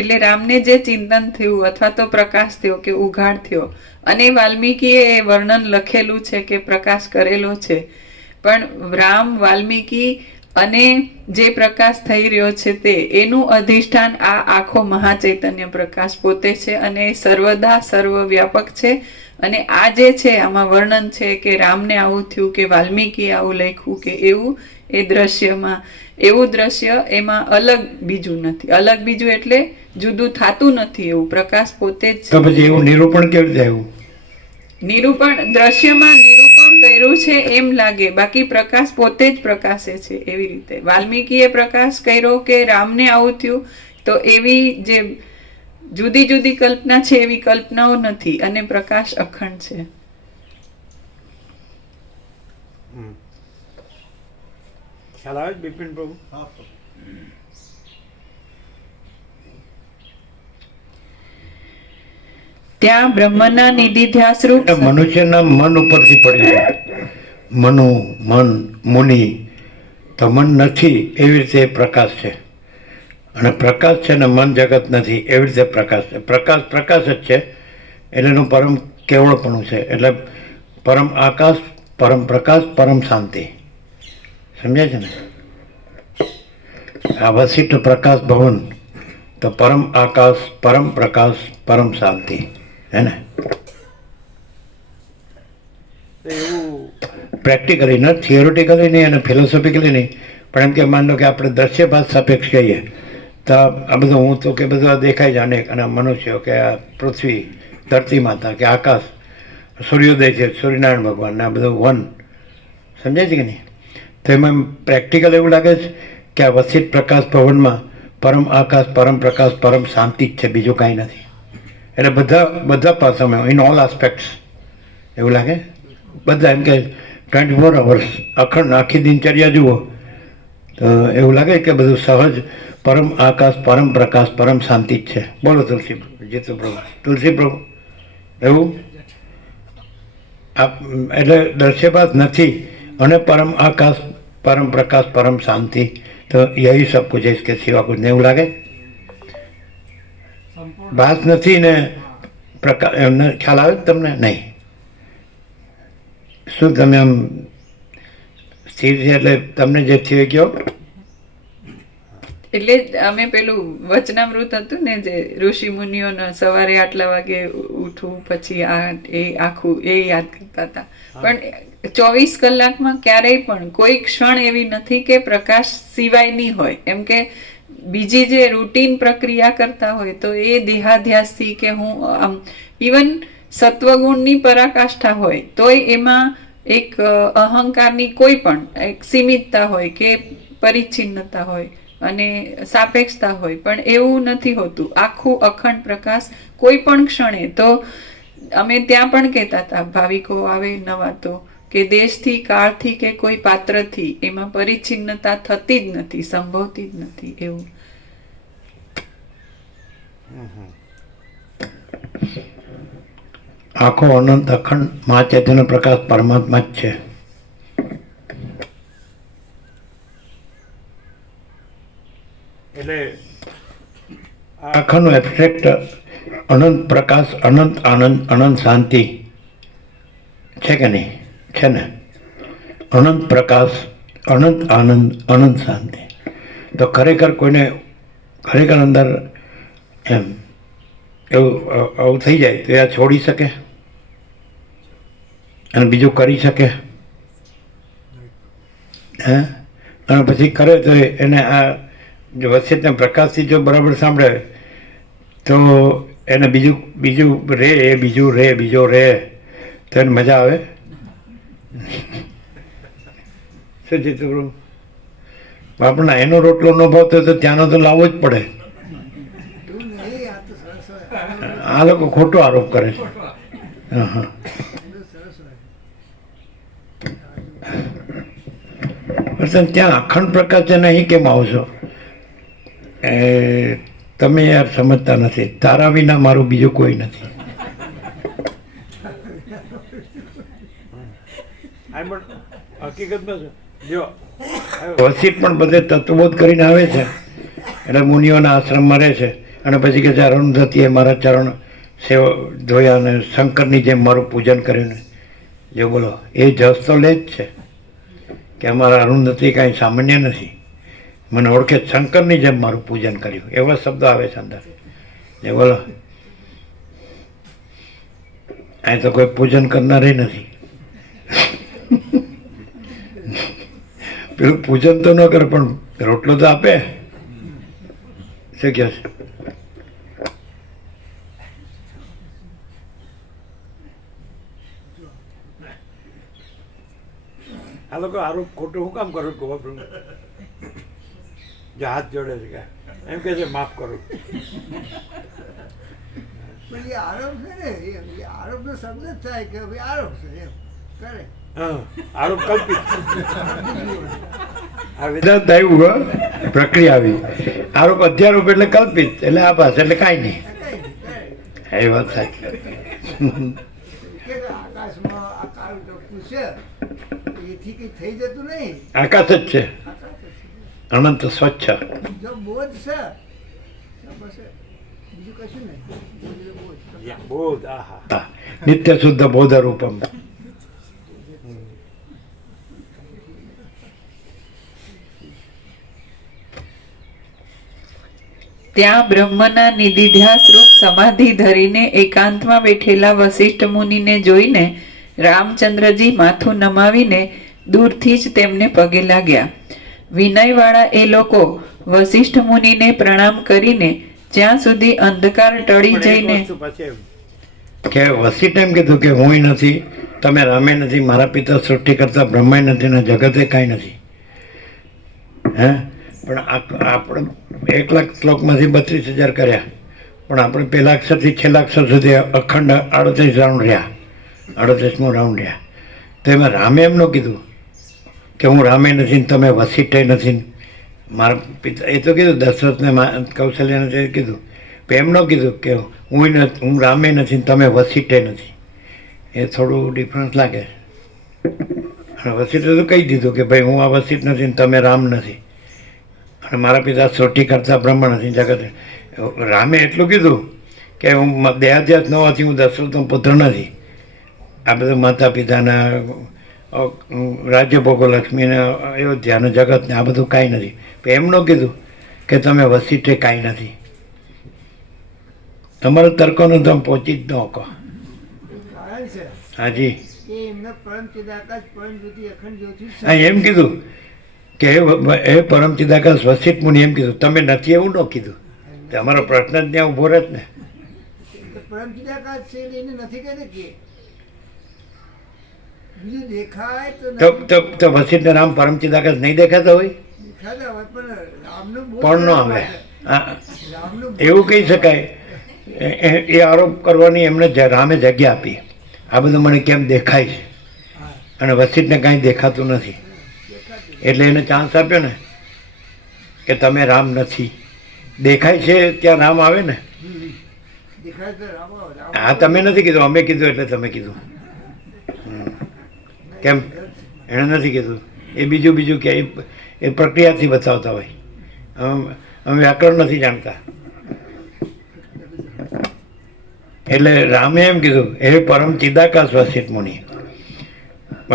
એટલે રામને જે ચિંતન થયું અથવા તો પ્રકાશ થયો કે ઉઘાડ થયો, અને વાલ્મીકીએ એ વર્ણન લખેલું છે કે પ્રકાશ કરેલો છે. પણ રામ, વાલ્મીકી અને જે પ્રકાશ થઈ રહ્યો છે તે એનું અધિષ્ઠાન આ આખો મહાચૈતન્ય પ્રકાશ પોતે છે અને સર્વદા સર્વવ્યાપક છે. અને આ જે છે આમાં વર્ણન છે કે રામને આવું થયું કે વાલ્મીકીએ આવું લખ્યું કે એવું એ દ્રશ્યમાં એવું દ્રશ્ય એમાં અલગ બીજું નથી. અલગ બીજું એટલે જુદું થતું નથી, એવું પ્રકાશ પોતે જ તો પછી એવું નિરૂપણ કેવી રીતે આવ્યું? નિરૂપણ દ્રશ્યમાં નિરૂપણ કર્યું છે એમ લાગે, બાકી પ્રકાશ પોતે જ પ્રકાશે છે. એવી રીતે વાલ્મીકીએ પ્રકાશ કર્યો કે રામને આવું થયું, તો એવી જે જુદી જુદી કલ્પના છે એવી કલ્પનાઓ નથી અને પ્રકાશ અખંડ છે. ખ્યાલ આવે છે બિપિન પ્રભુ? હા પ્રભુ. ત્યાં બ્રહ્મના નિધિધ્યાસરૂપ એટલે મનુષ્યના મન ઉપરથી પડ્યું છે. મન, મુનિ તો મન નથી એવી રીતે પ્રકાશ છે, અને પ્રકાશ છે ને મન જગત નથી એવી રીતે પ્રકાશ છે. પ્રકાશ જ છે એટલે એનું પરમ કેવળપણું છે. એટલે પરમ આકાશ, પરમ પ્રકાશ, પરમ શાંતિ. સમજાય છે ને? આ વસિષ્ઠ પ્રકાશ ભવન તો પરમ આકાશ, પરમ પ્રકાશ, પરમ શાંતિ, હે ને? એવું પ્રેક્ટિકલી ન, થિયોરિટિકલી નહીં અને ફિલોસોફિકલી નહીં, પણ એમ કે માન લો કે આપણે દ્રશ્યભાત સાપેક્ષ કહીએ તો આ બધું હું તો કે બધું આ દેખાય છે અનેક, અને મનુષ્યો કે આ પૃથ્વી, ધરતી માતા કે આકાશ, સૂર્યોદય છે, સૂર્યનારાયણ ભગવાન, આ બધું વન. સમજાય છે કે નહીં? તો એમાં પ્રેક્ટિકલ એવું લાગે છે કે આ વસિષ્ઠ પ્રકાશ ભવનમાં પરમ આકાશ, પરમ પ્રકાશ, પરમ શાંતિ જ છે, બીજું કાંઈ નથી. એટલે બધા પાસામાં ઇન ઓલ આસ્પેક્ટ્સ એવું લાગે. બધા એમ કે 24 અવર્સ અખંડ આખી દિનચર્યા જુઓ તો એવું લાગે કે બધું સહજ પરમ આકાશ, પરમ પ્રકાશ, પરમ શાંતિ જ છે. બોલો તુલસી જીતુ પ્રભુ, તુલસી પ્રભુ એવું એટલે દર્શ્યપાત નથી અને પરમ આકાશ, પરમ પ્રકાશ, પરમ શાંતિ, તો યહી સબ કુછ है इसके सिवा कुछ नहीं. એવું લાગે ભાસ નથી ને પ્રકાશ, એમને ખ્યાલ આવે તમને? નહીં. શું તમે આમ સ્થિર છે એટલે તમને જે થયું કહો? એટલે અમે પેલું વચનામૃત હતું ને જે ઋષિ મુનિઓનો સવારે આટલા વાગે ઉઠવું પછી આ એ આખું એ યાદ કરતા હતા. પણ 24 કલાકમાં ક્યારેય પણ કોઈ ક્ષણ એવી નથી કે પ્રકાશ સિવાયની હોય. એમ કે બીજી જે રૂટીન પ્રક્રિયા કરતા હોય તો એ દેહાધ્યાસથી કે હું આમ ઇવન સત્વગુણની પરાકાષ્ઠા હોય તોય એમાં એક અહંકારની કોઈ પણ એક સીમિતતા હોય કે પરિચ્છિન્નતા હોય અને સાપેક્ષતા હોય, પણ એવું નથી હોતું. આખું અખંડ પ્રકાશ કોઈ પણ ક્ષણે. તો અમે ત્યાં પણ કહેતા હતા, ભાવિકો આવે નવા તો કે દેશથી, કાળથી કે કોઈ પાત્રથી એમાં પરિચ્છિન્નતા થતી જ નથી, સંભવતી જ નથી. એવું આખો અનંત અખંડ મહાચૈતન્ય પ્રકાશ પરમાત્મા જ છે. એટલે આખાનું એબ્સ્ટ્રેક્ટ અનંત પ્રકાશ, અનંત આનંદ, અનંત શાંતિ છે કે નહીં? છે ને? અનંત પ્રકાશ, અનંત આનંદ, અનંત શાંતિ. તો ખરેખર કોઈને ખરેખર અંદર એમ એવું આવું થઈ જાય તો એ આ છોડી શકે અને બીજું કરી શકે? હે? અને પછી કરે તો એને આ જો વસિયતના પ્રકાશથી જો બરાબર સાંભળે તો એને બીજું રે બીજો રે તો એને મજા આવે? શું છે તું આપણને એનો રોટલો ન ભાવતો તો ત્યાંનો તો લાવવો જ પડે. એવું નહીં, આ તો સરસ હોય. આ લોકો ખોટો આરોપ કરે છે. હા હા, બધું સરસ હોય. અર્થાત ત્યાં અખંડ પ્રકાશ છે ને, અહીં કેમ આવશો? એ તમે યાર સમજતા નથી. તારા વિના મારું બીજું કોઈ નથી. આ પણ હકીકતમાં છે. જો વસીત પણ બધે તત્વબોધ કરીને આવે છે, એટલે મુનિઓના આશ્રમમાં રહે છે અને પછી કે અરુંધતીએ મારા ચરણ સેવ ધોયા અને શંકરની જેમ મારું પૂજન કર્યું ને. જો બોલો, એ જસ તો લે જ છે કે અમારા અરુંધતી કાંઈ સામાન્ય નથી, મને ઓળખે શંકરની જેમ મારું પૂજન કર્યું, એવા શબ્દો આવે છે અંદર. જે બોલો, અહીં તો કોઈ પૂજન કરનારે નથી. પેલું પૂજન તો ન કરે પણ રોટલો તો આપે. શું કહે છે? આ લોકો આરોપ ખોટું શું કામ કરું કહો પ્રભુ? જે હાથ જોડે છે કે એમ કે છે માફ કરો. પણ એ આરોપ છે ને, એ આરોપનો શબ્દ જ થાય કે ભાઈ આરોપ છે એમ કરે. હા, આરોપ કલ્પિત. આ વેદાંત આવ્યું હો, પ્રક્રિયા આવી. આરોપ અધ્યારોપ એટલે કલ્પિત, એટલે આભાસ એટલે કાંઈ નહીં. કઈ નહીં, કરે. એ વાત સાચી. કે આકાશમાં આ કાળું ટપકું છે, એથી કઈ થઈ જતું નહીં. આકાશ જ છે, આકાશ જ છે. અનંત સ્વચ્છ. જો બોધ છે તો પછી બીજું કશું નહીં. બીજું બોધ. બોધ, આહા. નિત્ય શુદ્ધ બોધ રૂપમ. ત્યાં બ્રહ્મના નિધિધ્યાસ રૂપ સમાધિ ધરીને એકાંતમાં બેઠેલા વસિષ્ઠ મુનિને જોઈને રામચંદ્રજી માથું નમાવીને દૂરથી જ તેમને પગે લાગ્યા. વિનયવાળા એ લોકો વસિષ્ઠ મુનિને પ્રણામ કરીને જ્યાં સુધી અંધકાર ટળી પણ એક જઈને વસ્તુ પછી એમ, કે વસીટ એમ કીધું કે હુંય નથી, તમે રામે નથી, મારા પિતા સૃષ્ટિ કરતા બ્રહ્માય નથી ને જગતે કાંઈ નથી. હે? પણ આપણે 1 લાખ શ્લોકમાંથી 32,000 કર્યા, પણ આપણે પહેલા અક્ષરથી છેલ્લા અક્ષર સુધી અખંડ 38 રાઉન્ડ રહ્યા, 38મો રાઉન્ડ રહ્યા. તો એમાં રામે એમ ન કીધું કે હું રામે નથી ને તમે વસિષ્ઠે નથી ને મારા પિતા, એ તો કીધું દશરથને કૌશલ્યાને તે કીધું, પણ એમ ન કીધું કે હું રામે નથી ને તમે વસિષ્ઠે નથી. એ થોડું ડિફરન્સ લાગે. અને વસિષ્ઠે તો કહી દીધું કે ભાઈ હું આ વસિષ્ઠ નથી ને તમે રામ નથી, અને મારા પિતા સૃષ્ટિ કરતા બ્રહ્મ નથી જગતે. રામે એટલું કીધું કે હું દેહાધ્યાસ ન હોવાથી હું દશરથનો પુત્ર નથી. આ બધું માતા પિતાના રાજ્ય ભોગો લક્ષ્મીને અયોધ્યાને જગતને આ બધું કાંઈ નથી. પણ એમ ન કીધું કે તમે વસિષ્ઠે કાંઈ નથી. તમારા તર્કોનો તમે પહોંચી જ ન કહો. કારણ છે હાજી, કે એમના પરમ ચિદાકાશ પરમ જ્યોતિ અખંડ જ્યોતિ છે. હા એમ કીધું કે હે પરમ ચિદાકાશ વસિષ્ઠ મુનિ એમ કીધું, તમે નથી એવું ન કીધું. તમારો પ્રશ્ન જ ત્યાં ઊભો રહે જ ને. પરમ ચિદાકાશ છે એટલે એને નથી કહેતા કે બીજું દેખાય તો તો વસિષ્ઠ રામ પરમ ચિદાકાશ નહીં દેખાતા હોય? દેખાતા હોય પણ રામનું બોધ પણ ન ના આવે. હોય. રામનું બોધ એવું કહી શકાય. એ આરોપ કરવાની એમને રામે જગ્યા આપી. આ બધું મને કેમ દેખાય છે, અને વસિષ્ઠને કાંઈ દેખાતું નથી, એટલે એને ચાન્સ આપ્યો ને કે તમે રામ નથી. દેખાય છે ત્યાં રામ આવે ને. દેખાય તો રામ આવે. રામ હા, તમે નથી કીધું, અમે કીધું એટલે તમે કીધું. કેમ? એણે નથી કીધું. એ બીજું કે એ પ્રક્રિયાથી બતાવતા હોય. અમે વ્યાકરણ નથી જાણતા. એટલે રામે એમ કીધું હે પરમ ચિદાકાશ વસિષ્ઠ મુનિ.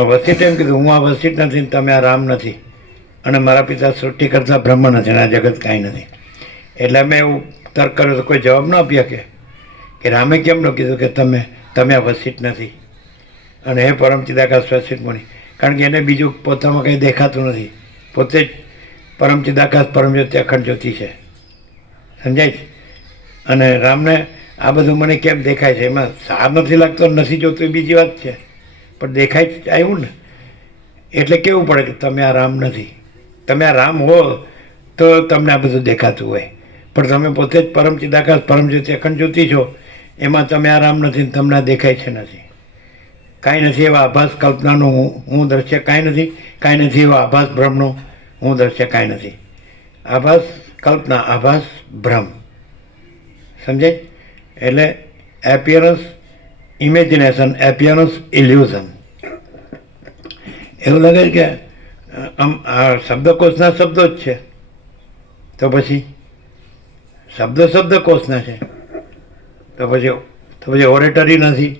વસિષ્ઠ એમ કીધું હું આ વસિષ્ઠ નથી ને તમે આ રામ નથી. અને મારા પિતા સૃષ્ટિ કરતા બ્રહ્મ નથી અને આ જગત કાંઈ નથી. એટલે અમે એવું તર્ક કર્યો તો કોઈ જવાબ ન આપી શકે કે રામે કેમ ન કીધું કે તમે આ વસિષ્ઠ નથી અને હે પરમ ચિદાકાશ વસિષ્ઠ મુનિ, કારણ કે એને બીજું પોતામાં કંઈ દેખાતું નથી, પોતે જ પરમ ચિદાકાશ પરમ જ્યોતિ અખંડ જ્યોતિ છે, સમજાય છે. અને રામને આ બધું મને કેમ દેખાય છે એમાં સાર નથી લાગતો, નથી જોતું એ બીજી વાત છે, પણ દેખાય જ આવ્યું ને. એટલે કેવું પડે કે તમે આ રામ નથી, તમે આ રામ હો તો તમને આ બધું દેખાતું હોય, પણ તમે પોતે જ પરમ ચિદાકાશ પરમ જ્યોતિ અખંડ જ્યોતિ છો, એમાં તમે આ રામ નથી, તમને આ દેખાય છે નથી. કાંઈ નથી એવા આભાસ કલ્પનાનું હું દ્રશ્ય કાંઈ નથી, કાંઈ નથી એવા આભાસ ભ્રમનું હું દ્રશ્ય કાંઈ નથી. આભાસ કલ્પના, આભાસ ભ્રમ, સમજાય? એટલે એપિયરન્સ ઇમેજિનેશન, એપિયરન્સ ઇલ્યુઝન. એવું લાગે કે આમ આ શબ્દકોશના શબ્દો જ છે, તો પછી શબ્દકોશના છે, તો પછી ઓરેટરી નથી.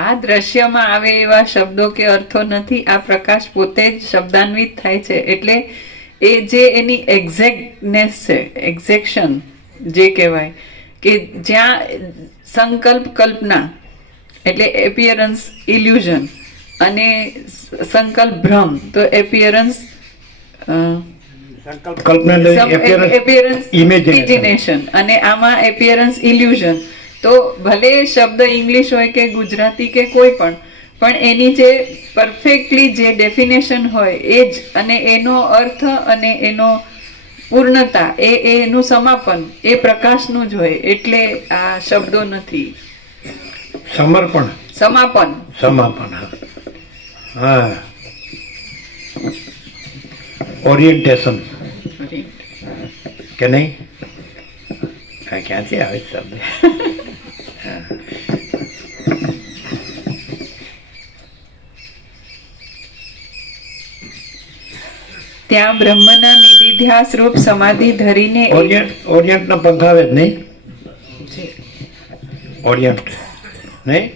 આ દ્રશ્યમાં આવે એવા શબ્દો કે અર્થો નથી. આ પ્રકાશ પોતે જ શબ્દાન્વિત થાય છે. એટલે એ જે એની એક્ઝેક્ટનેસ છે, એક્ઝેક્શન જે કહેવાય કે જ્યાં સંકલ્પ કલ્પના એટલે એપિયરન્સ ઇલ્યુઝન અને સંકલ્પ ભ્રમ તો એપિયરન્સ કલ્પના એપિયરન્સ ઇમેજિનેશન અને આમાં એપિયરન્સ ઇલ્યુઝન. તો ભલે શબ્દ ઇંગ્લિશ હોય કે ગુજરાતી કે કોઈ પણ એની જે પરફેક્ટલી જે ડેફિનેશન હોય એ જ, અને એનો અર્થ અને એનો પૂર્ણતા એનું સમાપન એ પ્રકાશનું જ હોય. એટલે આ શબ્દો નથી. સમાપન. હા, ઓરિએન્ટેશન કે નહીં? ક્યાંથી આવે શબ્દ? ત્યાં બ્રહ્મના નિધિધ્યાસ રૂપ સમાધિ ધરીને ઓરિયન્ટના પંખ આવે જ નહીં? ઓરિયન્ટ નહીં?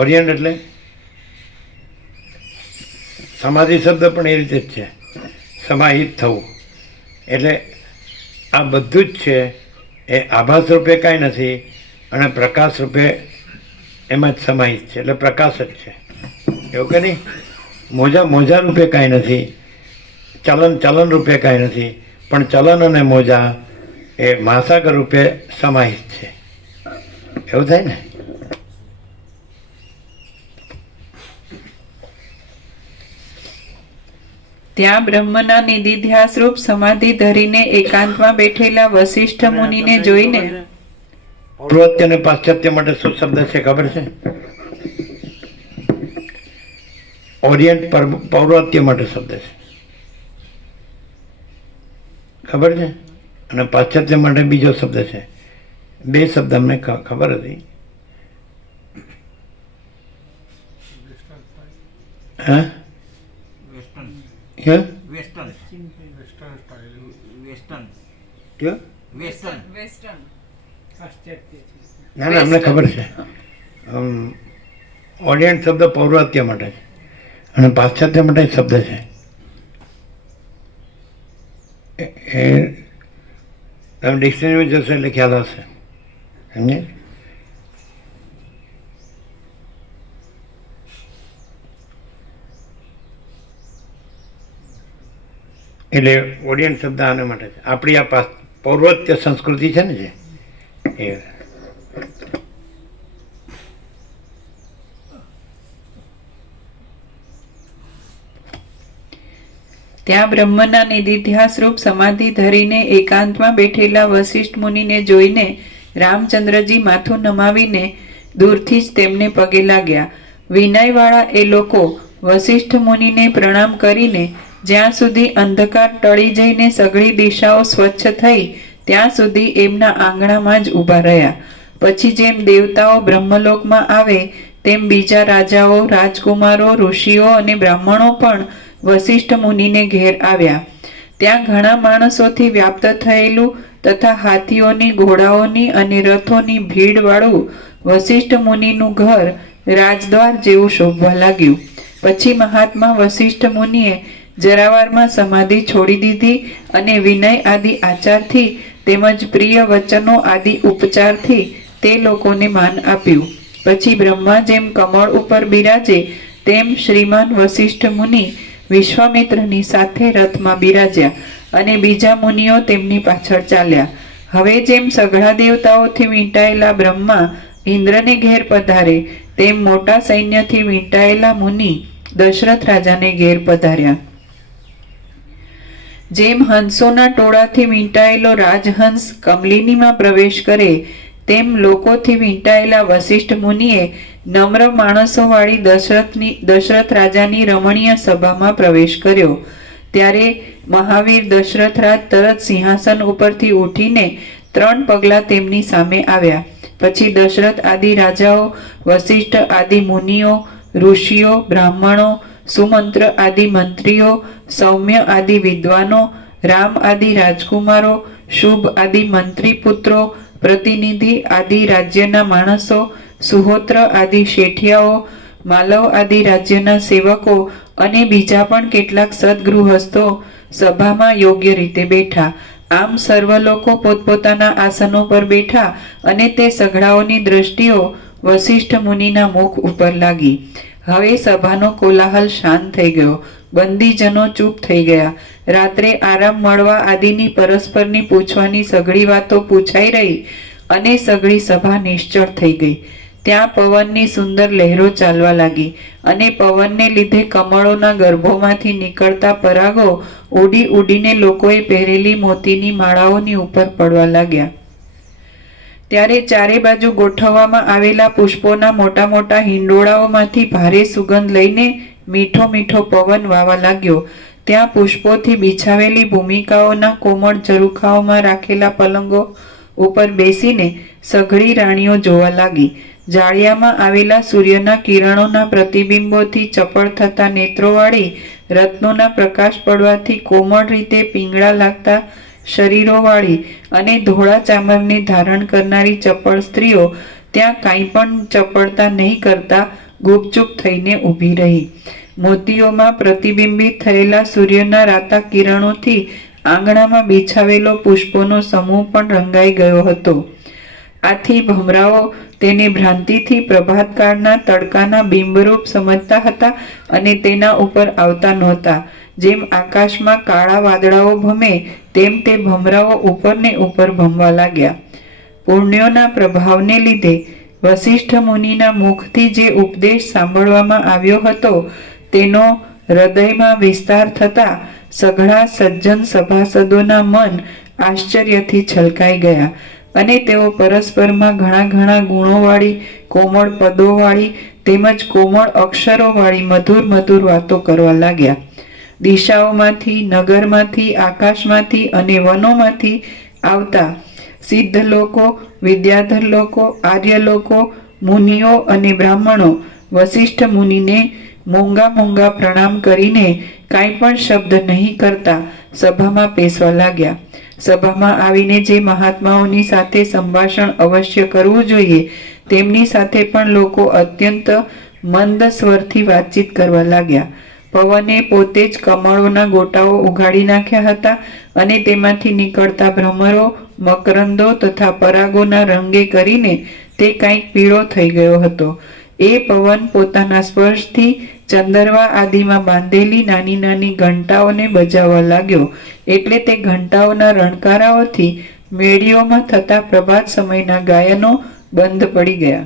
ઓરિયન્ટ એટલે સમાધિ શબ્દ પણ એ રીતે જ છે, સમાહિત થવું. એટલે આ બધું જ છે એ આભાસ રૂપે કાંઈ નથી અને પ્રકાશ રૂપે એમાં જ સમાહિત છે, એટલે પ્રકાશ જ છે, એવું કે નહીં? મોજા રૂપે કાંઈ નથી, ચલન રૂપે કાંઈ નથી, પણ ચલન અને મોજા એ મહાસાગર રૂપે સમાહિત છે, એવું થાય ને? ત્યાં બ્રહ્મના નિધિધ્યાસ રૂપ સમાધિ ધરીને એકાંતમાં બેઠેલા વશિષ્ઠ મુનિને જોઈને પૌર્વાત્ય અને પાશ્ચાત્ય માટે શું શબ્દ છે ખબર છે? ઓરિયન્ટ પૌર્વાત્ય માટે શબ્દ છે, ખબર છે? અને પાશ્ચાત્ય માટે બીજો શબ્દ છે. બે શબ્દ અમને ખબર હતી. હા, ના અમને ખબર છે. ઓરિયન્ટ શબ્દ પૌર્વાત્ય માટે છે અને પાશ્ચાત્ય માટે શબ્દ છે. એ તમે ડિક્શનરીમાં જશો એટલે ખ્યાલ આવશે, સમજે? એટલે ઓરિયન્ટ શબ્દ આના માટે છે. આપણી આ પૌર્વાત્ય સંસ્કૃતિ છે ને જે એ ત્યાં બ્રહ્મના નિધિધ્યાસ રૂપ સમાધિ ધરીને એકાંતમાં બેઠેલા વશિષ્ઠ મુનિને જોઈને રામચંદ્રજી માથું નમાવીને દૂરથી જ તેમને પગે લાગ્યા. વિનયવાળા એ લોકો વશિષ્ઠ મુનિને પ્રણામ કરીને જ્યાં સુધી અંધકાર ટળી જઈને સઘળી દિશાઓ સ્વચ્છ થઈ ત્યાં સુધી એમના આંગણામાં જ ઊભા રહ્યા. પછી જેમ દેવતાઓ બ્રહ્મલોકમાં આવે તેમ બીજા રાજાઓ, રાજકુમારો, ઋષિઓ અને બ્રાહ્મણો પણ વશિષ્ઠ મુનિને ઘેર આવ્યા. ત્યાં ઘણા માણસોથી વ્યાપ્ત થયેલું તથા હાથીઓની, ઘોડાઓની અને રથોની ભીડવાળું વશિષ્ઠ મુનિનું ઘર રાજદ્વાર જેવું શોભવા લાગ્યું. પછી મહાત્મા વશિષ્ઠ મુનિએ જરાવારમાં સમાધિ છોડી દીધી અને વિનય આદિ આચારથી તેમજ પ્રિય વચનો આદિ ઉપચારથી તે લોકોને માન આપ્યું. પછી બ્રહ્મા જેમ કમળ ઉપર બિરાજે તેમ શ્રીમાન વશિષ્ઠ મુનિ વિશ્વામિત્રની સાથે રથમાં બિરાજ્યા અને બીજા મુનિઓ તેમની પાછળ ચાલ્યા. હવે જેમ સઘળા દેવતાઓથી વીંટાયેલા બ્રહ્મા ઇન્દ્રને ઘેર પધારે તેમ મોટા સૈન્યથી વીંટાયેલા મુનિ દશરથ રાજાને ઘેર પધાર્યા. જેમ હંસોના ટોળાથી વીંટાયેલો રાજહંસ કમલિનીમાં પ્રવેશ કરે તેમ લોકોથી વીંટાયેલા વશિષ્ઠ મુનિએ નમ્ર માણસોવાળી દશરથ રાજાની રમણીય સભામાં પ્રવેશ કર્યો. ત્યારે મહાવીર દશરથ રાજ તરત સિંહાસન ઉપરથી ઉઠીને 3 પગલાં તેમની સામે આવ્યા. પછી દશરથ આદિ રાજાઓ, વશિષ્ઠ આદિ મુનિઓ, ઋષિઓ, બ્રાહ્મણો, સુમંત્ર આદિ મંત્રીઓ, સૌમ્ય આદિ વિદ્વાનો, રામ આદિ રાજકુમારો, શુભ આદિ મંત્રી પુત્રો, પ્રતિનિધિ આદિ રાજ્યના માણસો, સુહોત્ર આદિ શેઠિયાઓ, માલવ આદિ રાજ્યના સેવકો અને બીજા પણ કેટલાક સદગૃહસ્થો સભામાં યોગ્ય રીતે બેઠા. આમ સર્વ લોકો પોતપોતાના આસનો પર બેઠા અને તે સઘળાઓની દ્રષ્ટિઓ વશિષ્ઠ મુનિના મુખ ઉપર લાગી. હવે સભાનો કોલાહલ શાંત થઈ ગયો. બંદીજનો ચૂપ થઈ ગયા. રાત્રે આરામ મળવા આદિની પરસ્પરની પૂછવાની સઘળી વાતો પૂછાઈ રહી અને સઘળી સભા નિશ્ચળ થઈ ગઈ. ત્યાં પવનની સુંદર લહેરો ચાલવા લાગી અને પવનને લીધે કમળોના ગર્ભોમાંથી નીકળતા પરાગો ઉડી ઉડીને લોકોએ પહેરેલી મોતીની માળાઓની ઉપર પડવા લાગ્યા. ત્યારે ચારે બાજુ ગોઠવવામાં આવેલા પુષ્પોના મોટા મોટા હિંડોળાઓમાંથી ભારે સુગંધ લઈને મીઠો મીઠો પવન વાવા લાગ્યો. ત્યાં પુષ્પોથી બિછાવેલી ભૂમિકાઓના કોમળ ઝરૂખાઓમાં રાખેલા પલંગો ઉપર બેસીને સઘળી રાણીઓ જોવા લાગી. જાળિયામાં આવેલા સૂર્યના કિરણોના પ્રતિબિંબોથી ચપળ થતા નેત્રોવાળી, રત્નોના પ્રકાશ પડવાથી કોમળ રીતે પીંગળા લાગતા શરીરોવાળી અને ધોળા ચામરને ધારણ કરનારી ચપળ સ્ત્રીઓ ત્યાં કાંઈ પણ ચપળતા નહીં કરતા ગુપચુપ થઈને ઊભી રહી. મોતીઓમાં પ્રતિબિંબિત થયેલા સૂર્યના રાતા કિરણોથી આંગણામાં બિછાવેલો પુષ્પોનો સમૂહ પણ રંગાઈ ગયો હતો. આથી ભમરાઓ તેને ભ્રાંતિથી પ્રભાતકાળના તડકાના બિંબરૂપ સમજતા હતા અને તેના ઉપર આવતા નહોતા. જેમ આકાશમાં કાળા વાદળાઓ ભમે તેમ તે ભમરાઓ ઉપરને ઉપર ભમવા લાગ્યા. પુણ્યોના પ્રભાવને લીધે વશિષ્ઠ મુનિના મુખથી જે ઉપદેશ સાંભળવામાં આવ્યો હતો તેનો હૃદયમાં વિસ્તાર થતા સઘળા સજ્જન સભાસદોના મન આશ્ચર્યથી છલકાઈ ગયા અને તેઓ પરસ્પરમાં ઘણા ઘણા ગુણોવાળી, કોમળ પદોવાળી તેમજ કોમળ અક્ષરોવાળી મધુર મધુર વાતો કરવા લાગ્યા. દિશાઓમાંથી, નગરમાંથી, આકાશમાંથી અને વનોમાંથી આવતા સિદ્ધ લોકો, વિદ્યાધર લોકો, આર્ય લોકો, મુનિઓ અને બ્રાહ્મણો વશિષ્ઠ મુનિને મોંઘા મોંઘા પ્રણામ કરીને કાંઈ પણ શબ્દ નહીં કરતા સભામાં પેસવા લાગ્યા. સભામાં આવીને જે મહાત્માઓની સાથે સંભાષણ અવશ્ય કરવું જોઈએ તેમની સાથે પણ લોકો અત્યંત મંદ સ્વરથી વાતચીત કરવા લાગ્યા. પવને પોતે જ કમળોના ગોટાઓ ઉઘાડી નાખ્યા હતા અને તેમાંથી નીકળતા ભ્રમરો, મકરંદો તથા પરાગોના રંગે કરીને તે કાંઈક પીળો થઈ ગયો હતો. એ પવન પોતાના સ્પર્શથી ચંદરવા આદિમાં બાંધેલી નાની નાની ઘંટાઓને બજાવવા લાગ્યો. એટલે તે ઘંટાઓના રણકારાઓથી મેળીઓમાં થતા પ્રભાત સમયના ગાયનો બંધ પડી ગયા.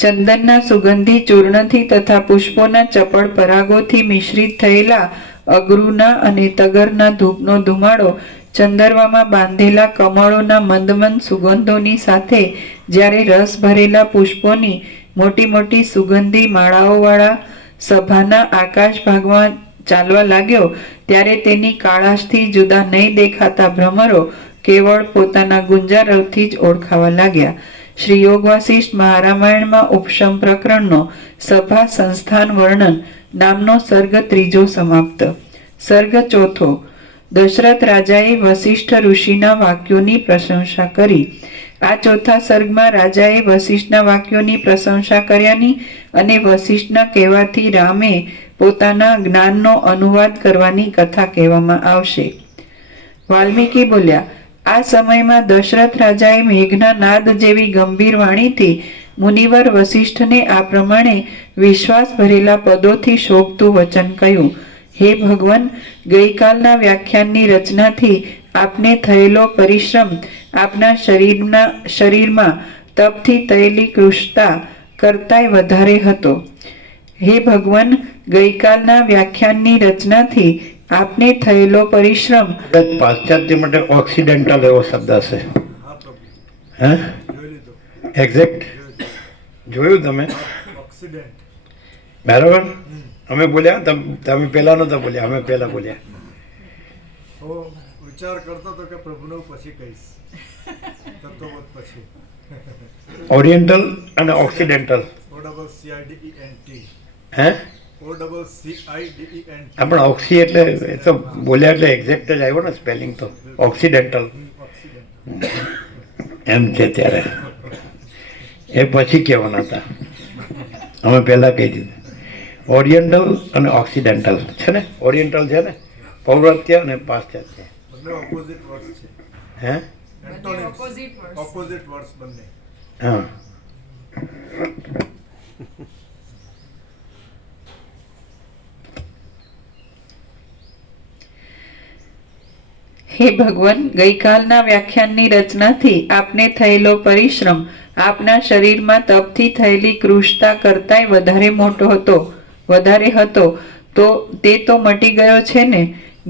ચંદનના સુગંધી ચૂર્ણથી તથા પુષ્પોના ચપળ પરાગોથી મિશ્રિત થયેલા અગરુના અને તગરના ધૂપનો ધુમાડો ચંદરવામાં બાંધેલા કમળોના મંદ મંદ સુગંધોની સાથે જ્યારે રસ ભરેલા પુષ્પોની મોટી મોટી સુગંધી માળાઓવાળા સભાના આકાશ ભાગમાં ચાલવા લાગ્યો ત્યારે તેની કાળાશથી જુદા નહીં દેખાતા ભ્રમરો કેવળ પોતાના ગુંજારવથી જ ઓળખાવા લાગ્યા. શ્રી યોગ વાસિષ્ઠ મહારામાયણમાં ઉપશમ પ્રકરણનો સભા સંસ્થાન વર્ણન નામનો સર્ગ 3 સમાપ્ત. સર્ગ 4. દશરથ રાજાએ વશિષ્ઠ ઋષિના વાક્યોની પ્રશંસા કરી. આ ચોથા સર્ગમાં રાજાએ વશિષ્ઠના વાક્યોની પ્રશંસા કર્યાની અને વશિષ્ઠના કહેવાથી રામે પોતાના જ્ઞાનનો અનુવાદ કરવાની કથા કહેવામાં આવશે. વાલ્મીકી બોલ્યા, આ સમયમાં દશરથ રાજાએ મેઘના નાદ જેવી ગંભીર વાણીથી મુનિવર વશિષ્ઠને આ પ્રમાણે વિશ્વાસ ભરેલા પદોથી શોભતું વચન કહ્યું. હે ભગવાન, ગઈકાલના વ્યાખ્યાનની રચનાથી આપને થયેલો પરિશ્રમ આપના શરીરમાં તપથી થયેલી કૃશતા કરતાંય વધારે હતો. હે ભગવાન, ગઈકાલના વ્યાખ્યાનની રચનાથી આપને થયેલો પરિશ્રમ પાશ્ચાત્ય માટે ઓક્સિડેન્ટલ એવો શબ્દ હશે. હા પ્રભુ, હે જોઈ લીધો. એક્ઝેક્ટ જોયું તમે? ઓક્સિડન્ટ. બરાબર. અમે બોલ્યા, તમે પહેલા નહોતા બોલ્યા, અમે પહેલા બોલ્યા. હું વિચાર કરતો હતો કે પ્રભુનું પછી કહીશ, તત્વબોધ પછી. ઓરિએન્ટલ અને ઓક્સિડેન્ટલ. OCCIDENT. હે OCCIDENT. હા, પણ ઓક્સી એટલે એ તો બોલ્યા એટલે એક્ઝેક્ટ જ આવ્યો ને સ્પેલિંગ તો. ઓક્સિડેન્ટલ ઓક્સિડન્ટ. એમ છે ત્યારે. એ પછી કહેવાના હતા, અમે પહેલાં કહી દીધું. ઓરિએન્ટલ અને ઓક્સિડેન્ટલ છે ને. ઓરિએન્ટલ છે ને પૌર્વાત્ય અને પાશ્ચાત્ય. બંને ઓપોઝિટ વર્ડ્સ છે. હે ઓપોઝિટ વર્ડ્સ બંને. હા. હે ભગવાન, ગઈકાલના વ્યાખ્યાનની રચનાથી આપને થયેલો પરિશ્રમ આપના શરીરમાં તપથી થયેલી કૃશતા કરતાંય વધારે હતો તો તે તો મટી ગયો છે ને.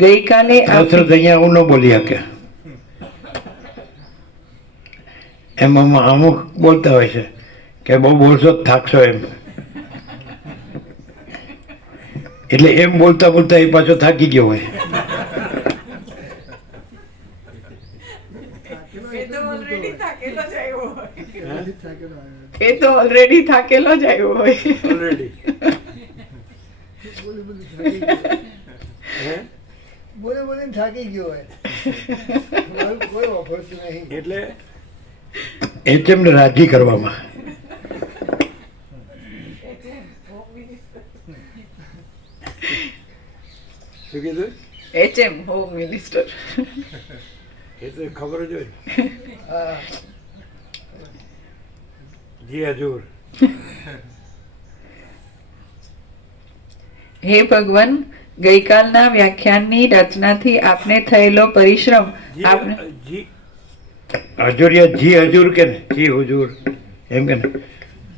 ગઈકાલે અહીંયા આવું ન બોલી શકે. એમાં અમુક બોલતા હોય છે કે બહુ બોલશો જ થાકશો એમ. એટલે એમ બોલતા બોલતા એ પાછો થાકી ગયો હોય. એ તો ઓલરેડી થાકેલો જ આવ્યો હોય. ઓલરેડી બોલે બોલીને થાકી ગયો હોય. મારું કોઈ ઓફરતું નહીં. એટલે એ તેમને રાજી કરવામાં. શું કીધું? HM home minister. એ તો ખબર જ હોય ને. હા. જી હજુર. હે ભગવાન, ગઈકાલના વ્યાખ્યાનની રચનાથી આપને થયેલો પરિશ્રમ આપને જી હજુરિયા જી હજુર કે ને, જી હુજુર એમ કે ને.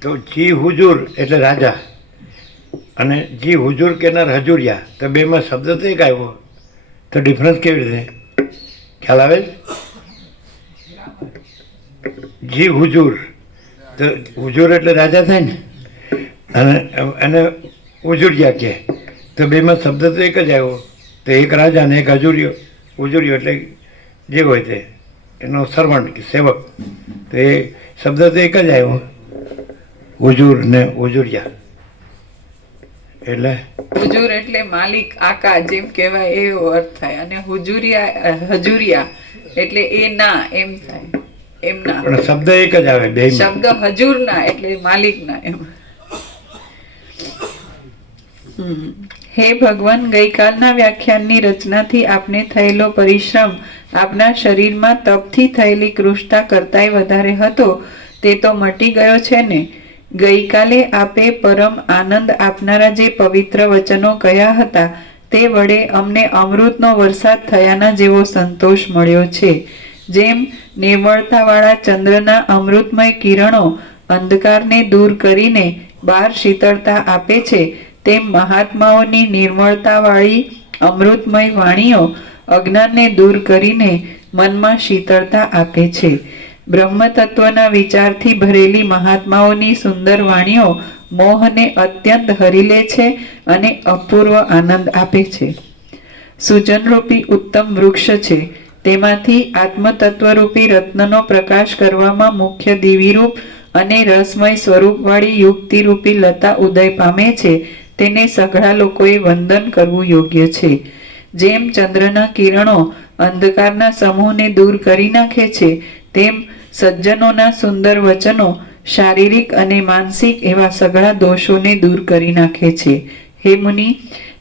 તો જી હુજુર એટલે રાજા અને જી હુજુર કેનાર હજુરિયા, તો બેમાં શબ્દ તો એક આવ્યો, તો ડિફરન્સ કેવી રીતે ખ્યાલ આવે? જી હુજુર, તો હુજુર એટલે રાજા થાય ને, અને ઉજુરિયા કે, તો બેમાં શબ્દ તો એક જ આવ્યો, તો એક રાજા ને એક હજુરિયો. ઉજુરિયો એટલે જે હોય તે એનો સર્વન્ટ કે સેવક, તો એ શબ્દ તો એક જ આવ્યો, હુજુર ને ઉજુરિયા. એટલે હુજુર એટલે માલિક, આકા જેમ કહેવાય એવો અર્થ થાય, અને હજુરિયા એટલે એ ના એમ થાય, એમ ના. પણ શબ્દ એક જ આવે બે. શબ્દ હજુર ના એટલે માલિક ના એમ. હે ભગવાન, ગઈકાલના વ્યાખ્યાનની રચનાથી આપને થયેલો પરિશ્રમ આપના શરીરમાં તપથી થયેલી કૃશતા કરતાંય વધારે હતો તે તો મટી ગયો છે ને. ગઈકાલે આપે પરમ આનંદ આપનારા જે પવિત્ર વચનો કહ્યા હતા તે વડે અમને અમૃતનો વરસાદ થયાના જેવો સંતોષ મળ્યો છે. જેમ નિર્મળતાવાળા ચંદ્રના અમૃતમય કિરણો અંધકારને દૂર કરીને બહાર શીતળતા આપે છે, તેમ મહાત્માઓની નિર્મળતાવાળી અમૃતમય વાણીઓ અજ્ઞાનને દૂર કરીને મનમાં શીતળતા આપે છે. બ્રહ્મ તત્વના વિચારથી ભરેલી મહાત્માઓની સુંદર વાણીઓ મોહને અત્યંત હરી લે છે અને અપૂર્વ આનંદ આપે છે. સુજનરૂપી ઉત્તમ વૃક્ષ છે, તેમાંથી આત્મતત્વરૂપી રત્નનો પ્રકાશ કરવામાં મુખ્ય દિવીરૂપ અને રસમય સ્વરૂપવાળી યુક્તિરૂપી લતા ઉદય પામે છે, તેને સઘળા લોકોએ વંદન કરવું યોગ્ય છે. જેમ ચંદ્રના કિરણો અંધકારના સમૂહને દૂર કરી નાખે છે, તેમ સજ્જનોના સુંદર વચનો શારીરિક અને માનસિક એવા સઘળા દોષોને દૂર કરી નાખે છે. હે મુનિ,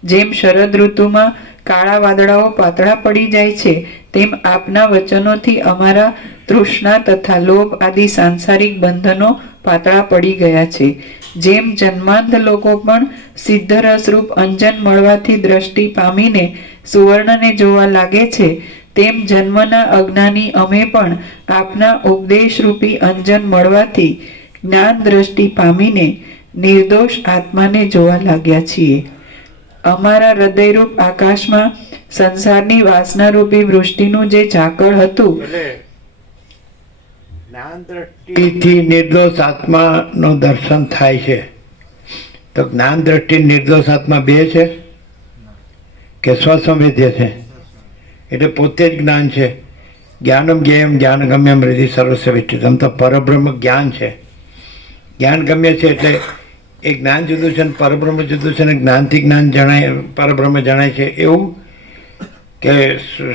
જેમ શરદ ઋતુમાં કાળા વાદળાઓ પાતળા પડી જાય છે, તેમ આપના વચનોથી અમારા તૃષ્ણા તથા લોભ આદિ સાંસારિક બંધનો પાતળા પડી ગયા છે. જેમ જન્માંધ લોકો પણ સિદ્ધરસરૂપ અંજન મળવાથી દ્રષ્ટિ પામીને સુવર્ણને જોવા લાગે છે, તેમ જન્મના અજ્ઞાની અમે પણ આપના ઉપદેશરૂપી અંજન મળવાથી જ્ઞાન દ્રષ્ટિ પામીને નિર્દોષ આત્માને જોવા લાગ્યા છીએ. અમારા હૃદયરૂપ આકાશમાં સંસારની વાસનારૂપી વૃષ્ટિનું જે ઝાકળ હતું, એટલે જ્ઞાન દ્રષ્ટિથી નિર્દોષ આત્માનો દર્શન થાય છે. તો જ્ઞાન દ્રષ્ટિ નિર્દોષ આત્મા બે છે કે સ્વસંવેદ્ય છે? એટલે પોતે જ જ્ઞાન છે. જ્ઞાનમ જ્ઞેયમ જ્ઞાનગમ્યમ હૃદિ સર્વસ્વ વિષ્ટિતમ. તો પરબ્રહ્મ જ્ઞાન છે, જ્ઞાન ગમ્ય છે. એટલે એ જ્ઞાન જુદું છે ને પરબ્રહ્મ જુદું છે ને જ્ઞાનથી જ્ઞાન જણાય, પરબ્રહ્મ જણાય છે. એવું કે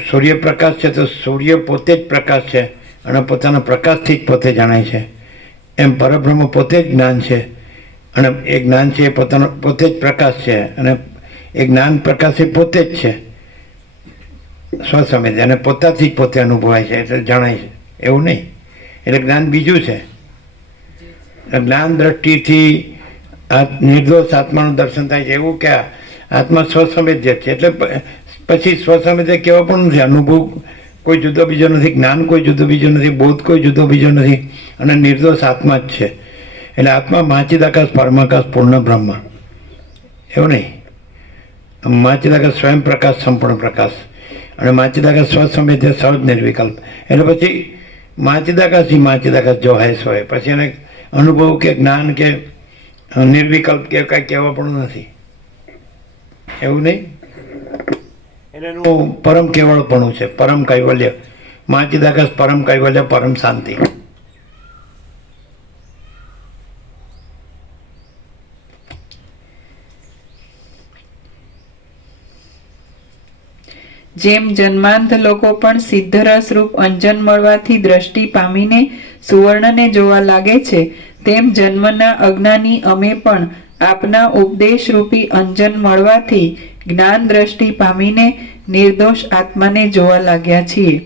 સૂર્યપ્રકાશ છે તો સૂર્ય પોતે જ પ્રકાશ છે અને પોતાના પ્રકાશથી જ પોતે જણાય છે. એમ પરબ્રહ્મ પોતે જ જ્ઞાન છે અને એ જ્ઞાન છે એ પોતાનો પોતે જ પ્રકાશ છે અને એ જ્ઞાન પ્રકાશ એ પોતે જ છે, સ્વસમેજ, અને પોતાથી જ પોતે અનુભવાય છે એટલે જણાય છે. એવું નહીં. એટલે જ્ઞાન બીજું છે. જ્ઞાન દ્રષ્ટિથી આ નિર્દોષ આત્માનું દર્શન થાય છે. એવું કે આત્મા સ્વસમેધ્ય છે. એટલે પછી સ્વસમેધ્ય કહેવા પણ નથી. અનુભવ કોઈ જુદો બીજો નથી, જ્ઞાન કોઈ જુદો બીજો નથી, બોધ કોઈ જુદો બીજો નથી, અને નિર્દોષ આત્મા જ છે. એટલે આત્મા માચિદાકાશ પરમાકાશ પૂર્ણ બ્રહ્મ. એવું નહીં. માચિદાકાશ સ્વયં પ્રકાશ સંપૂર્ણ પ્રકાશ અને માચિદાકાશ સ્વસમેધ્ય સહજ નિર્વિકલ્પ. એટલે પછી માચિદાકાશથી માચિદાકાશ જો હૈ સો હૈ. પછી એને અનુભવ કે જ્ઞાન કે નિર્વિકલ્પ કે કાંઈ કહેવા પણ નથી. એવું નહીં. એટલે એનું પરમ કેવળપણું છે, પરમ કૈવલ્ય. માચિદાકાશ પરમ કૈવલ્ય, પરમ શાંતિ. જેમ જન્માંત લોકો પણ સિદ્ધરસ રૂપ અંજન મળવાથી દ્રષ્ટિ પામીને સુવર્ણને જોવા લાગે છે, તેમ જન્મના અજ્ઞાની અમે પણ આપના ઉપદેશ રૂપી અંજન મળવાથી જ્ઞાન દ્રષ્ટિ પામીને નિર્દોષ આત્માને જોવા લાગ્યા છીએ.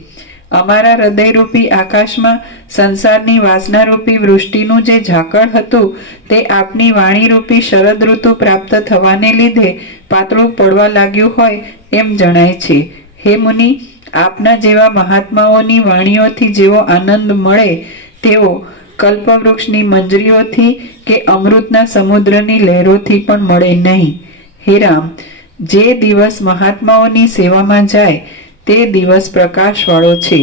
અમારા હૃદયરૂપી આકાશમાં સંસારની વાસનારૂપી વૃષ્ટિનું જે ઝાકળ હતું, તે આપની વાણીરૂપી શરદ ઋતુ પ્રાપ્ત થવાને લીધે પાતળું પડવા લાગ્યું હોય એમ જણાય છે. હે મુનિ, આપના જેવા મહાત્માઓની વાણીઓથી જેવો આનંદ મળે તેવો કલ્પવૃક્ષની મંજરીઓથી કે અમૃતના સમુદ્રની લહેરોથી પણ મળે નહીં. હે રામ, જે દિવસ મહાત્માઓની સેવામાં જાય તે દિવસ પ્રકાશવાળો છે.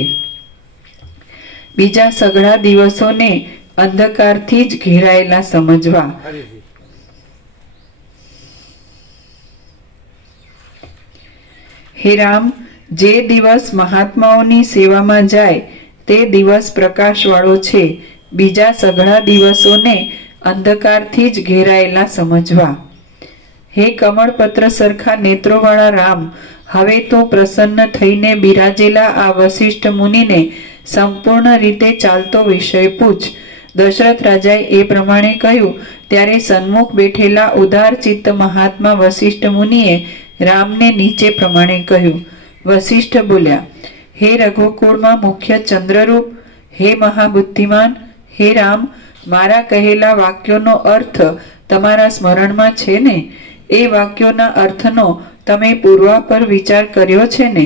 બીજા સઘળા દિવસોને અંધકારથી જ ઘેરાયેલા સમજવા. હે રામ, જે દિવસ મહાત્માઓની સેવામાં જાય તે દિવસ પ્રકાશવાળો છે. બીજા સઘળા દિવસોને અંધકારથી જ ઘેરાયેલા સમજવા. હે કમળપત્ર સરખા નેત્રોવાળા રામ, હવે તો પ્રસન્ન થઈને બિરાજેલા આ વશિષ્ઠ મુનિને સંપૂર્ણ રીતે ચાલતો વિષય પૂછ. દશરથ રાજાએ એ પ્રમાણે કહ્યું ત્યારે સન્મુખ બેઠેલા ઉદાર ચિત્ત મહાત્મા વશિષ્ઠ મુનિએ રામને નીચે પ્રમાણે કહ્યું. વશિષ્ઠ બોલ્યા, હે રઘુકુળમાં મુખ્ય ચંદ્રરૂપ, હે મહાબુદ્ધિમાન, હે રામ, મારા કહેલા વાક્યોનો અર્થ તમારા સ્મરણમાં છે ને? એ વાક્યોના અર્થનો તમે પૂર્વાપર વિચાર કર્યો છે ને?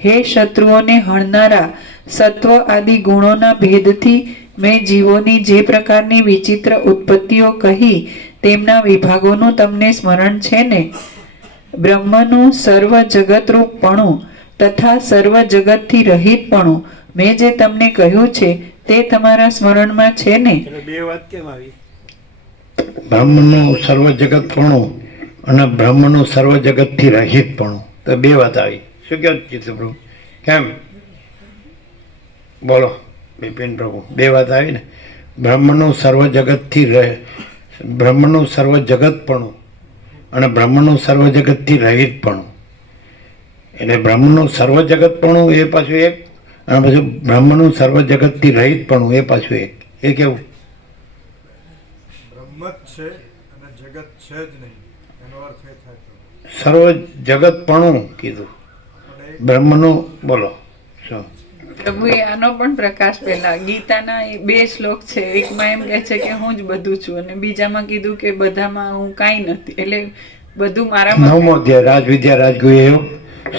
હે શત્રુઓને હણનારા સત્વ આદિ ગુણોના ભેદથી મેં જીવોની જે પ્રકારની વિચિત્ર ઉત્પત્તિઓ કહી તેમના વિભાગોનું તમને સ્મરણ છે ને? બ્રહ્મનું સર્વ જગતરૂપપણું તથા સર્વ જગતથી રહિતપણું મેં જે તમને કહ્યું છે તે તમારા સ્મરણમાં છે ને? બે વાત કેમ આવી? બ્રહ્મનું સર્વ જગતપણું અને બ્રહ્મનું સર્વ જગતથી રહિતપણું. તો બે વાત આવી. શું કહો ચિત્તપ્રભુ? કેમ બોલો બિપિન પ્રભુ? બે વાત આવી ને. બ્રહ્મનું સર્વ જગતપણું અને બ્રહ્મનું સર્વ જગતથી રહિતપણું. એટલે બ્રહ્મનું સર્વ જગતપણું એ પાછું એક અને પછી બ્રહ્મનું સર્વ જગતથી રહિતપણું એ પાછું એ કેવું? બ્રહ્મ જ છે અને જગત છે જ નહીં, એનો અર્થ એ થાય તો. સર્વ જગતપણું કીધું, પણ એ બ્રહ્મનું બોલો શું? પ્રભુએ આનો પણ પ્રકાશ પહેલા ગીતાના એ 2 શ્લોક છે. એકમાં એમ કહે છે કે હું જ બધું છું, અને બીજામાં કીધું કે બધામાં હું કાંઈ નથી, એટલે બધું મારામાં 9મો અધ્યાય રાજવિદ્યા રાજગુહ્ય યોગ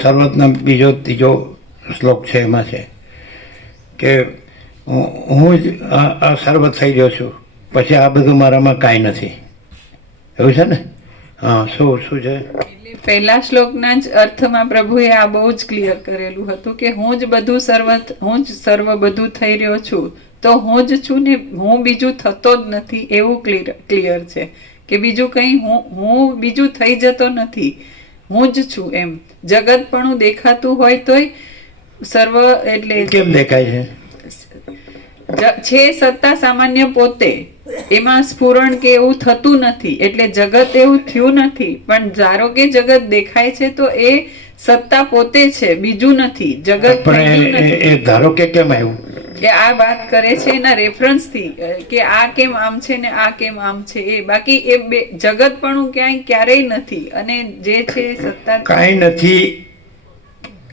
સર્વતના બીજો ત્રીજો શ્લોક છે. એમાં છે કે હું જ આ સર્વ થઈ ગયો છું, પછી આ બધું મારામાં કાંઈ નથી. એવું છે ને? હા. શું શું છે? એટલે પહેલા શ્લોકના જ અર્થમાં પ્રભુએ આ બહુ જ ક્લિયર કરેલું હતું કે હું જ બધું હું જ સર્વ બધું થઈ રહ્યો છું, તો હું જ છું ને, હું બીજું થતો જ નથી, એવું ક્લિયર છે કે બીજું કંઈ હું બીજું થઈ જતો નથી, હું જ છું. એમ જગતપણું દેખાતું હોય તોય સર્વ એટલે કેમ દેખાય છે? છે સત્તા સામાન્ય પોતે, એમાં સ્ફુરણ કે એવું થતું નથી, એટલે જગત એવું થયું નથી. પણ ધારો કે જગત દેખાય છે તો એ સત્તા પોતે છે, બીજું નથી. જગત થઈ પણ ગયું નથી. એ ધારો કે કેમ આવ્યું? એ આ વાત કરે છે એના રેફરન્સથી કે આ કેમ આમ છે ને આ કેમ આમ છે. એ બાકી એ બે જગતપણું ક્યારેય નથી, અને જે છે સત્તા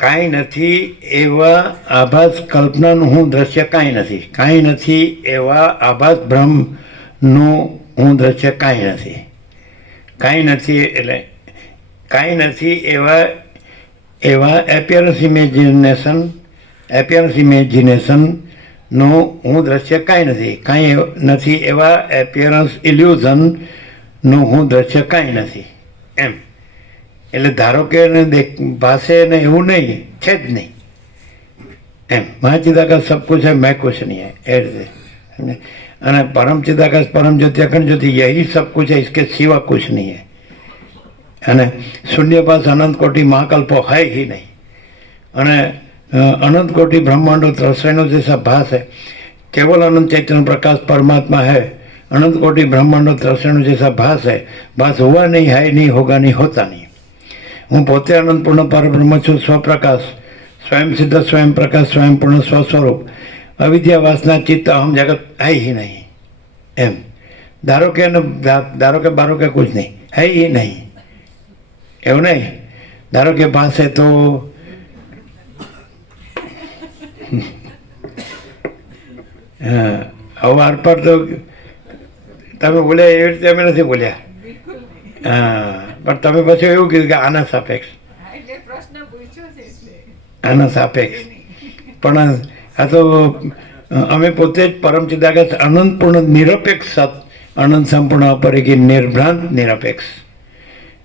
કાંઈ નથી એવા આભાસ કલ્પનાનું હું દ્રશ્ય કાંઈ નથી. કાંઈ નથી એવા આભાસ બ્રહ્મનું હું દ્રશ્ય કાંઈ નથી. કાંઈ નથી એટલે કાંઈ નથી એવા એપિયરન્સ ઇમેજિનેશનનું હું દ્રશ્ય કાંઈ નથી. કાંઈ નથી એવા એપિયરન્સ ઇલ્યુઝનનું હું દ્રશ્ય કાંઈ નથી. એમ એટલે ધારો કે ભાષે ને એવું નહીં, છે જ નહીં. એમ મહાચિદાકાશ સબ કુછ है मैं कुछ नहीं है, એ રીતે. અને પરમ ચિદાકાશ પરમ જ્યોતિ અખંડ જ્યોતિ यही सब कुछ है, इसके सिवा कुछ नहीं है. અને શૂન્ય પાસ અનંત કોટી મહાકલ્પો है ही नहीं. અને अनंत कोटि ब्रह्मांडो त्रसैनो जैसा भास है, केवल अनंत चैतन्य प्रकाश परमात्मा है. अनंत कोटि ब्रह्मांडो त्रसैनो जैसा भास है, भास हुआ नहीं, है नहीं, होगा नहीं, होता नहीं. હું પોતે અનંત પૂર્ણ પરબ્રહ્મ છું, સ્વપ્રકાશ, સ્વયં સિદ્ધ, સ્વયં પ્રકાશ, સ્વયં પૂર્ણ સ્વસ્વરૂપ. અવિદ્યા વાસના ચિત્ત અહમ જગત है ही नहीं. એમ ધારો કે બારો કે કુછ નહીં, है ही नहीं. એવું નહીં. ધારો કે પાસે તો અવાર પર તો તમે બોલ્યા એવી રીતે અમે નથી બોલ્યા. હા, પણ તમે પછી એવું કીધું કે આના સાપેક્ષ, આના સાપેક્ષ. પણ આ તો અમે પોતે જ પરમ ચિદાકાશ અનંત પૂર્ણ નિરપેક્ષ સત, અનંત સંપૂર્ણ અપરિકી નિર્ભ્રાંત નિરપેક્ષ.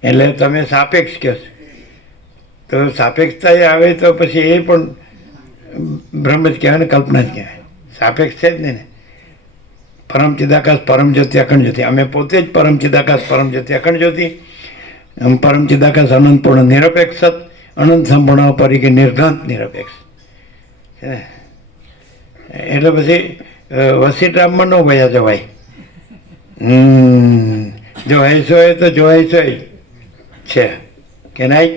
એટલે તમે સાપેક્ષ કહો છો, તો સાપેક્ષતા એ આવે તો પછી એ પણ બ્રહ્મ જ કહેવાય ને, કલ્પના જ કહેવાય. સાપેક્ષ છે જ નહીં ને. પરમ ચિદાકાશ પરમ જ્યોતિ અખંડ જ્યોતિ, અમે પોતે જ પરમ ચિદાકાશ પરમ જ્યોતિ અખંડ જ્યોતિ, પરમ ચિદાકાશ અનંત પૂર્ણ નિરપેક્ષ સત, અનંત સંપૂર્ણ અપરિકી નિર્ભ્રાંત નિરપેક્ષ. એટલે પછી વસીરામમાં ન વયા જવાય. જો હૈસો હોય તો જો હૈસો છે કે નહીં.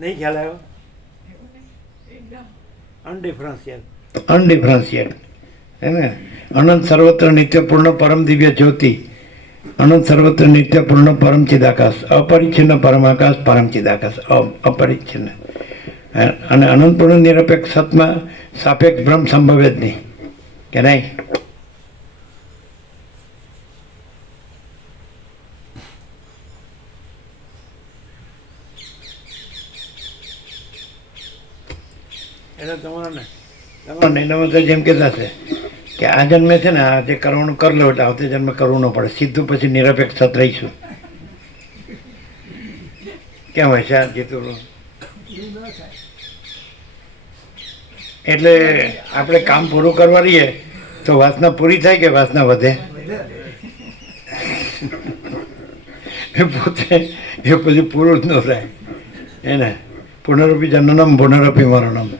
નહીં ખ્યાલ આવ્યો? અનડિફરન્શિયેટ હે ને. અનંત સર્વત્ર નિત્ય પૂર્ણ પરમ દિવ્ય જ્યોતિ, અનંત સર્વત્ર નિત્ય પૂર્ણ પરમ ચિદાકાશ, અપરિચ્છિન્ન પરમાકાશ પરમ ચિદાકાશ, અપરિચ્છિન્ન. અને અનંત પૂર્ણ નિરપેક્ષ સતમાં સાપેક્ષ બ્રહ્મ સંભવે જ નહીં કે નહીં. એટલે તમારા નૈનામાં તો જેમ કહેતા છે કે આ જન્મે છે ને આ જે કરવાનું કરી લો એટલે આવતે જન્મે કરવું ન પડે, સીધું પછી નિરપેક્ષ સત રહીશું. કેમ હોય છે આ જીતું? એટલે આપણે કામ પૂરું કરવા રહીએ તો વાસના પૂરી થાય કે વાસના વધે? એ પોતે એ પછી પૂરું જ ન થાય એને. પુનરપી જનનમ પુનરપી મરણમ.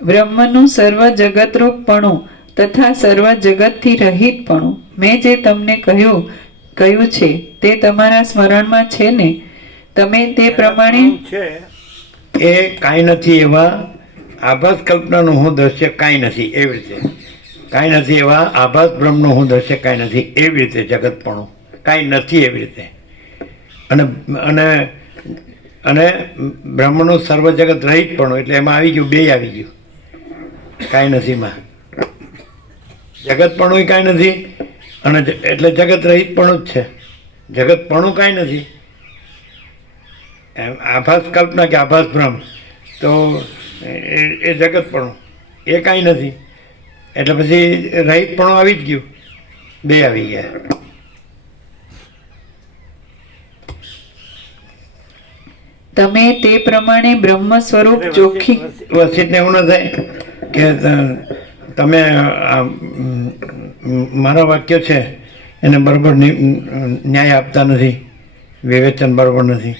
બ્રહ્મનું સર્વ જગતરૂપપણું તથા સર્વ જગતથી રહિતપણું મેં જે તમને કહ્યું છે તે તમારા સ્મરણમાં છે ને? તમે તે પ્રમાણે છે એ કાંઈ નથી એવા આભાસ કલ્પનાનું હું દ્રશ્ય કાંઈ નથી એવી રીતે, કાંઈ નથી એવા આભાસ બ્રહ્મનું હું દ્રશ્ય કાંઈ નથી એવી રીતે, જગતપણું કાંઈ નથી એવી રીતે, અને અને અને બ્રહ્મનું સર્વ જગત રહિતપણું એટલે એમાં આવી ગયું, બે આવી ગયું, કાંઈ નથીમાં જગતપણું કાંઈ નથી અને એટલે જગત રહિતપણું જ છે. જગતપણું કાંઈ નથી, એમ આભાસ કલ્પના કે આભાસ બ્રહ્મ તો એ જગતપણું એ કાંઈ નથી એટલે પછી રહિતપણું આવી જ ગયું, બે આવી ગયા. તમે તે પ્રમાણે બ્રહ્મ સ્વરૂપ ચોખ્ખી વસિતને એવું ન થાય કે તમે મારા વાક્ય છે એને બરાબર ન્યાય આપતા નથી, વિવેચન બરાબર નથી,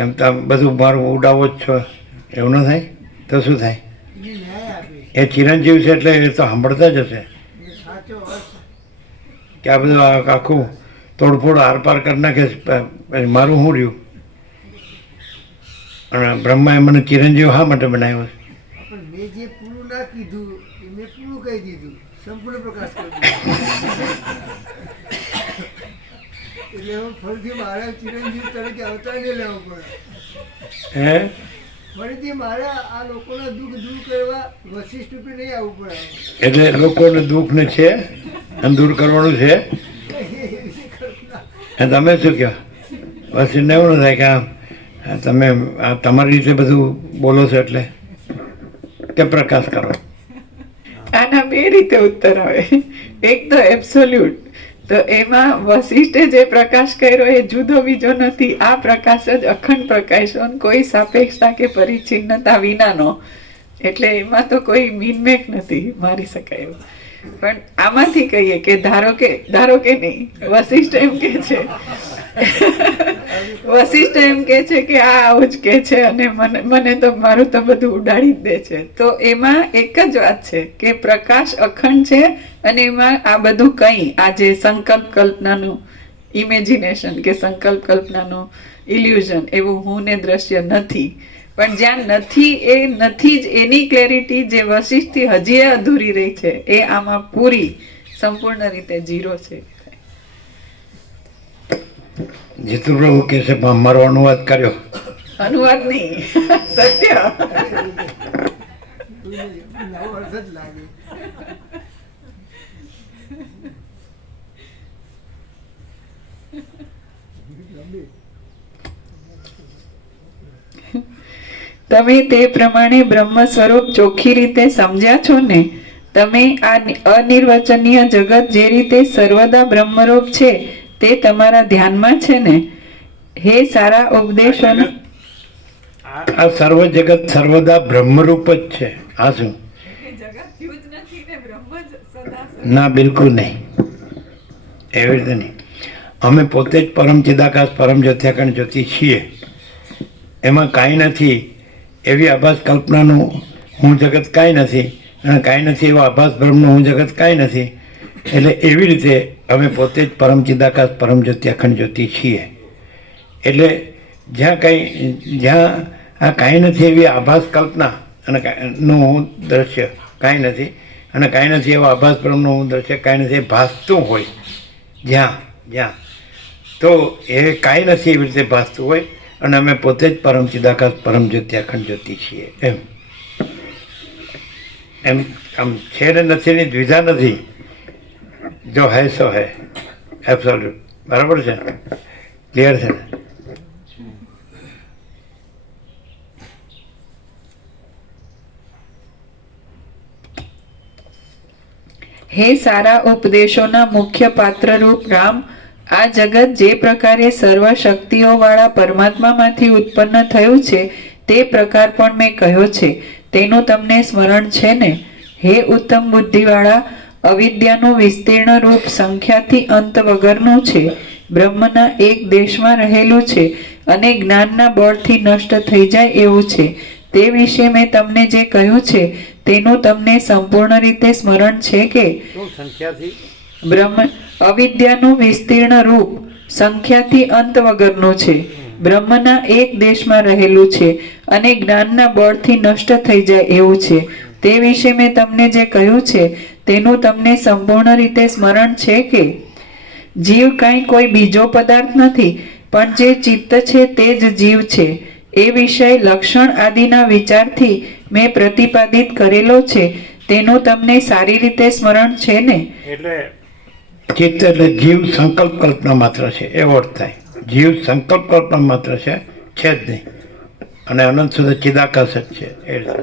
એમ તો બધું મારું ઉડાવો જ છો, એવું ન થાય તો શું થાય? એને ન્યાય આપે એ ચિરંજીવ છે એટલે એ તો સાંભળતા જ હશે એ સાચો અર્થ કે આ બધું આખું તોડફોડ આરપાર કરી નાખે પછી મારું શું રહ્યું? અને બ્રહ્માએ મને ચિરંજીવ શા માટે બનાવ્યો છે? પણ મેં જે પૂરું ના કીધું એ મેં પૂરું કહી દીધું, સંપૂર્ણ પ્રકાશ કરી દીધો. એટલે હું ફરીથી મારા ચિરંજીવ તરીકે અવતાર નહીં લેવો પડે. હે ફરીથી મારે આ લોકોના દુઃખ દૂર કરવા વશિષ્ઠ રૂપે નહીં આવવું પડે. એટલે લોકોને દુઃખને છે અને દૂર કરવાનું છે. અને તમે શું કહો? બસ એને એવું ન થાય કે તમે આ તમારી રીતે બધું બોલો છો એટલે કે પ્રકાશ કરો? આના બે રીતે ઉત્તર આવે. એક તો એબ્સોલ્યુટ, તો એમાં વશિષ્ઠે જે પ્રકાશ કર્યો એ જુદો બીજો નથી, આ પ્રકાશ જ અખંડ પ્રકાશ, કોઈ સાપેક્ષતા કે પરિચ્છિન્નતા વિનાનો, એટલે એમાં તો કોઈ મીનમેક નથી મારી શકાય એવું. પણ આમાંથી કહીએ કે ધારો કે નહીં, વશિષ્ઠ એમ કે છે વશિષ્ઠ એમ કે છે કે આ આવું જ કે છે અને મને તો મારું તો બધું ઉડાડી જ દે છે. તો એમાં એક જ વાત છે કે પ્રકાશ અખંડ છે અને એમાં આ બધું કંઈ આ જે સંકલ્પ કલ્પનાનું ઇમેજિનેશન કે સંકલ્પ કલ્પનાનું ઇલ્યુઝન એવું હું ને દ્રશ્ય નથી. પણ જ્યાં નથી એ નથી જ એની ક્લેરિટી જે વશિષ્ઠથી હજી અધૂરી રહી છે એ આમાં પૂરી સંપૂર્ણ રીતે ઝીરો છે. જીતુ પ્રભુ કહે છે પણ મારો અનુવાદ કર્યો. અનુવાદ નહીં, સત્ય. નવો અર્થ જ લાગે. તમે તે પ્રમાણે બ્રહ્મ સ્વરૂપ ચોખ્ખી રીતે સમજ્યા છો ને? તમે આ અનિર્વચનીય જગત જે રીતે સર્વદા બ્રહ્મરૂપ છે તે તમારા ધ્યાનમાં છે ને? હે સારા ઉપદેશોનો આ સર્વ જગત સર્વદા બ્રહ્મરૂપ જ છે. આ શું? ના, બિલકુલ નહીં, એવી રીતે નહીં. અમે પોતે જ પરમ ચિદાકાશ પરમ જ્યોત્યાકણ જ્યોતિ છીએ, એમાં કાંઈ નથી એવી આભાસ કલ્પનાનું હું જગત કાંઈ નથી અને કાંઈ નથી એવા આભાસ બ્રહ્મનું હું જગત કાંઈ નથી. એટલે એવી રીતે અમે પોતે જ પરમ ચિદાકાશ પરમ જ્યોતિ અખંડ જ્યોતિ છીએ. એટલે જ્યાં આ કાંઈ નથી એવી આભાસ કલ્પના અને નું હું દ્રશ્ય કાંઈ નથી અને કાંઈ નથી એવા આભાસ બ્રહ્મનું હું દ્રશ્ય કાંઈ નથી ભાસતું હોય જ્યાં તો એ કાંઈ નથી એવી રીતે ભાસતું હોય અને અમે પોતે જ પરમ ચિદાકાશ પરમ જ્યોતિ અખંડ જ્યોતિ છીએ. એમ આમ છે ને નથી ની દ્વિધા નથી. જો હૈ સો હૈ, એબ્સોલ્યુટ. બરાબર છે? ક્લિયર છે ને? હે સારા ઉપદેશોના મુખ્ય પાત્રરૂપ રામ, આ જગત જે પ્રકારે સર્વ શક્તિઓ વાળા પરમાત્મામાંથી ઉત્પન્ન થયું છે તે પ્રકાર પણ મેં કહ્યો છે, તેનું તમને સ્મરણ છે ને? હે ઉત્તમ બુદ્ધિવાળા, અવિદ્યાનું વિસ્તીર્ણ રૂપ સંખ્યાથી અંત વગરનું છે, બ્રહ્મના એક દેશમાં રહેલું છે અને જ્ઞાનના બળથી નષ્ટ થઈ જાય એવું છે. તે વિશે મેં તમને જે કહ્યું છે તેનું તમને સંપૂર્ણ રીતે સ્મરણ છે કે? શું સંખ્યાથી? બ્રહ્મ અવિદ્યાનું વિસ્તીર્ણ રૂપ સંખ્યાથી અંત વગરનું છે. બ્રહ્મના એક દેશમાં રહેલું છે અને જ્ઞાનના બળથી નષ્ટ થઈ જાય એવું છે. તે વિશે મેં તમને જે કહ્યું છે તેનું તમને સંપૂર્ણ રીતે સ્મરણ છે કે? જીવ કાંઈ કોઈ બીજો પદાર્થ નથી, પણ જે ચિત્ત છે તે જ જીવ છે. એ વિષય લક્ષણ આદિના વિચારથી મેં પ્રતિપાદિત કરેલો છે તેનું તમને સારી રીતે સ્મરણ છે ને? એટલે ચિત્ત એટલે જીવ સંકલ્પ કલ્પના માત્ર છે એવો અર્થ થાય. જીવ સંકલ્પ કલ્પના માત્ર છે જ નહીં, અને અનંત સુધી ચિદાકાશ જ છે એ રીતે.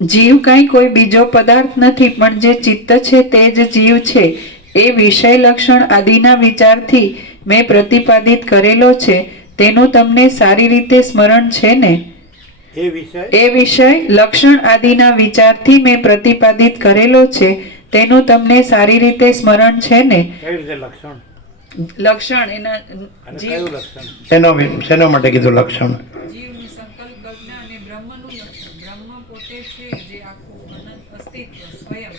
જીવ કાંઈ કોઈ બીજો પદાર્થ નથી, પણ જે ચિત્ત છે તે જ જીવ છે. એ વિષય લક્ષણ આદિના વિચારથી મેં પ્રતિપાદિત કરેલો છે તેનું તમને સારી રીતે સ્મરણ છે ને? એ વિષય લક્ષણ આદિના વિચારથી મેં પ્રતિપાદિત કરેલો છે તેનું તમને સારી રીતે સ્મરણ છે ને? કઈ રીતે લક્ષણ? લક્ષણ એના અને કયું લક્ષણ? શેના માટે કીધું લક્ષણ? જીવની સંકલ્પ કલ્પના અને બ્રહ્મનું લક્ષણ. બ્રહ્મ પોતે છે જે આખું અનંત અસ્તિત્વ સ્વયં.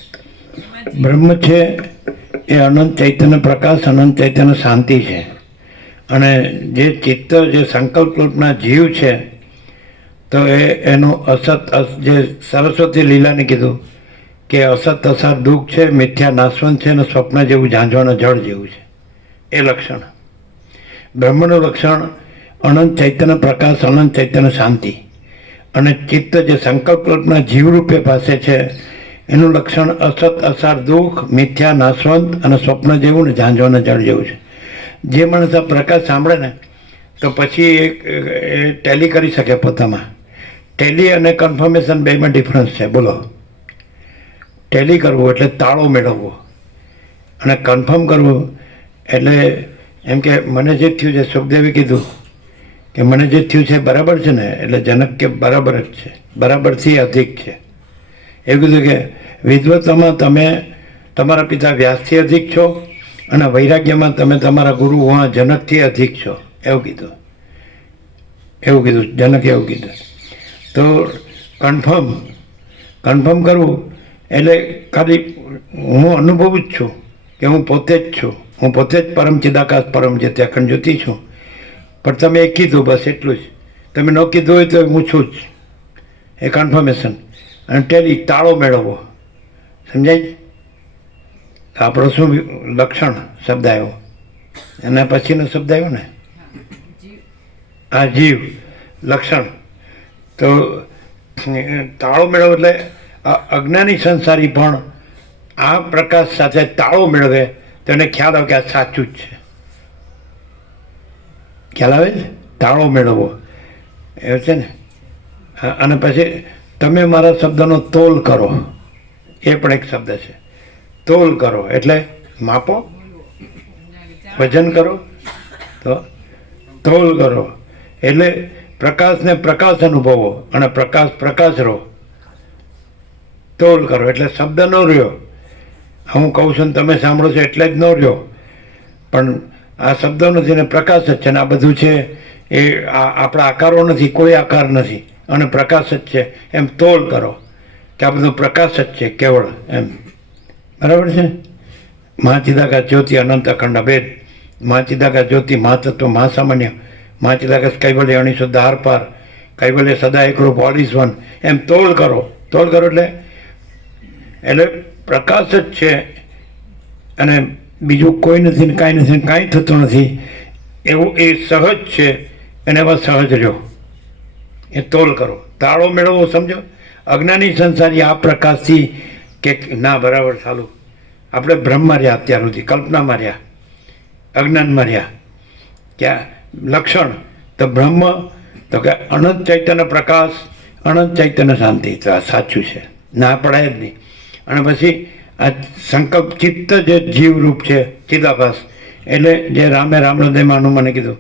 એમાં બ્રહ્મ છે એ અનંત ચૈતન્ય પ્રકાશ, અનંત ચૈતન્ય શાંતિ છે. અને જે ચિત્ત જે સંકલ્પ કલ્પના જીવ છે તો એનું જે સરસ્વતી લીલાને કીધું કે અસત અસાર દુઃખ છે, મિથ્યા નાશવંત છે અને સ્વપ્ન જેવું ઝાંઝવાના જળ જેવું છે એ લક્ષણ. બ્રહ્મનું લક્ષણ અનંત ચૈતન્ય પ્રકાશ, અનંત ચૈતન્ય શાંતિ. અને ચિત્ત જે સંકલ્પ કલ્પના જીવરૂપે પાસે છે એનું લક્ષણ અસત અસાર દુઃખ, મિથ્યા નાશવંત અને સ્વપ્ન જેવું ને ઝાંઝવાના જળ જેવું છે. જે માણસ આ પ્રકાશ સાંભળે ને તો પછી એ ટેલી કરી શકે પોતામાં. ટેલી અને કન્ફર્મેશન બેમાં ડિફરન્સ છે. બોલો, ટેલી કરવું એટલે તાળો મેળવવો, અને કન્ફર્મ કરવું એટલે એમ કે મને જે થયું છે, સુખદેવે કીધું કે મને જે થયું છે બરાબર છે ને, એટલે જનક કે બરાબર જ છે, બરાબરથી અધિક છે. એવું કીધું કે વિદ્વત્તામાં તમે તમારા પિતા વ્યાસથી અધિક છો અને વૈરાગ્યમાં તમે તમારા ગુરુ વહાં જનકથી અધિક છો. એવું કીધું જનકે એવું કીધું. તો કન્ફર્મ કરવું એટલે ખાલી હું અનુભવું જ છું કે હું પોતે જ છું, હું પોતે જ પરમ ચિદાકાશ પરમ જે તે અખંડ જ્યોતિ છું. પણ તમે એ કીધું બસ એટલું જ. તમે ન કીધું હોય તો હું છું જ, એ કન્ફર્મેશન. અને ટેલી તાળો મેળવવો. સમજાય? આપણો શું લક્ષણ શબ્દ આવ્યો, એના પછીનો શબ્દ આવ્યો ને આ જીવ લક્ષણ. તો તાળો મેળવો એટલે અજ્ઞાની સંસારી પણ આ પ્રકાશ સાથે તાળો મેળવે તો એને ખ્યાલ આવે કે આ સાચું જ છે. ખ્યાલ આવે છે? તાળો મેળવવો એવું છે ને. અને પછી તમે મારા શબ્દનો તોલ કરો, એ પણ એક શબ્દ છે. તોલ કરો એટલે માપો, વજન કરો. તો તોલ કરો એટલે પ્રકાશને પ્રકાશ અનુભવો અને પ્રકાશ રહો. તોલ કરો એટલે શબ્દ ન રહ્યો. હું કહું છું ને તમે સાંભળો છો એટલે જ ન રહ્યો, પણ આ શબ્દો નથી ને પ્રકાશ જ છે ને આ બધું છે એ આપણા આકારો નથી, કોઈ આકાર નથી અને પ્રકાશ જ છે એમ તોલ કરો કે આ બધું પ્રકાશ જ છે કેવળ એમ. બરાબર છે? મહાચિદાકાશ જ્યોતિ અનંત અખંડ અભેદ, મહાચિદાકાશ જ્યોતિ મહાતત્વ મહાસામાન્ય, મહાચિદાકાશ કૈવલ્ય અણિશુદ્ધ આર પાર, કૈવલ્ય સદા એકરૂપ ઓલ ઇઝ વન. એમ તોલ કરો એટલે પ્રકાશ જ છે અને બીજું કોઈ નથી ને કાંઈ નથી, કાંઈ થતું નથી એવું એ સહજ છે. એને એમાં સહજ રહ્યો, એ તોલ કરો. તાળો મેળવવો. સમજો? અજ્ઞાની સંસારી આ પ્રકાશથી કે ના બરાબર ચાલુ આપણે ભ્રમમાં રહ્યા, અત્યાર સુધી કલ્પનામાં રહ્યા, અજ્ઞાનમાં રહ્યા. ક્યાં લક્ષણ? તો બ્રહ્મ તો કે અનંત ચૈતન્ય પ્રકાશ, અનંત ચૈતન્ય શાંતિ. તો આ સાચું છે, ના પડાય જ નહીં. અને પછી આ સંકલ્પ ચિત્ત જે જીવરૂપ છે ચિદાભાસ, એટલે જે રામહૃદયમાં હનુમાને કીધું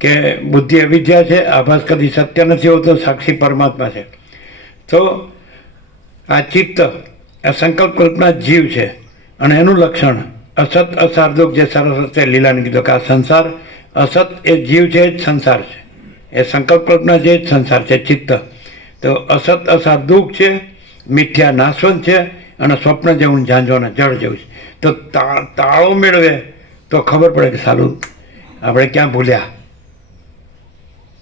કે બુદ્ધિ અવિદ્યા છે, આભાસ કદી સત્ય નથી હોતો, સાક્ષી પરમાત્મા છે. તો આ ચિત્ત આ સંકલ્પ કલ્પના જીવ છે અને એનું લક્ષણ અસત અસાર દુઃખ, જે સરસ્વતી લીલાને કીધું કે આ સંસાર અસત એ જીવ છે, એ જ સંસાર છે. એ સંકલ્પ કલ્પના જે જ સંસાર છે, ચિત્ત. તો અસત અસાર દુઃખ છે, મિથ્યા નાશવંત છે, અને સ્વપ્ન જેવું ઝાંઝોને જળ જેવું છે. તો તાળો મેળવે તો ખબર પડે કે સાલું આપણે ક્યાં ભૂલ્યા.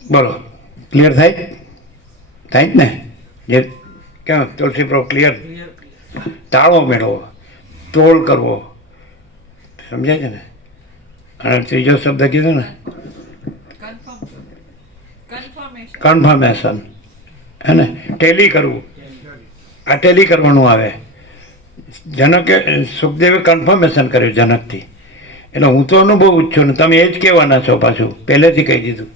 બોલો, ક્લિયર થાય જ ને? જે ક્યાં તુલસી પ્રો ક્લિયર? તાળો મેળવો, તોલ કરવો, સમજાય છે ને? અને ત્રીજો શબ્દ કીધો ને, કન્ફર્મેશન, હે ને? ટેલી કરવું. આ ટેલી કરવાનું આવે. જનકે સુખદેવે કન્ફર્મેશન કર્યું જનકથી. એટલે હું તો અનુભવું જ છું ને તમે એ જ કહેવાના છો પાછું, પહેલેથી કહી દીધું.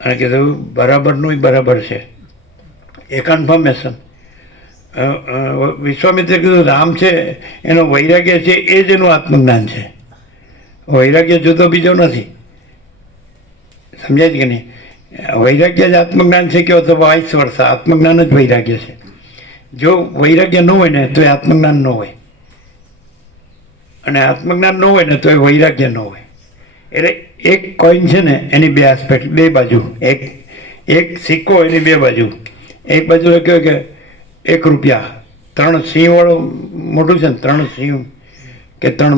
અને કીધું બરાબરનું બરાબર છે, એ કન્ફર્મેશન. વિશ્વામિત્રે કીધું રામ છે એનો વૈરાગ્ય છે એ જ એનું આત્મજ્ઞાન છે. વૈરાગ્ય જુદો બીજો નથી. સમજાય છે કે નહીં? વૈરાગ્ય જ આત્મજ્ઞાન છે કયો તો વાઇસ વર્ષા, આત્મજ્ઞાન જ વૈરાગ્ય છે. જો વૈરાગ્ય ન હોય ને તો એ આત્મજ્ઞાન ન હોય, અને આત્મજ્ઞાન ન હોય ને તો એ વૈરાગ્ય ન હોય. એટલે એક કોઈન છે ને એની બે આસ્પેક્ટ, બે બાજુ. એક સિક્કો એની બે બાજુ. એક બાજુ કહેવાય કે 1 રૂપિયા 3 સિંહ વાળું મોટું છે ને, 3 સિંહ કે 3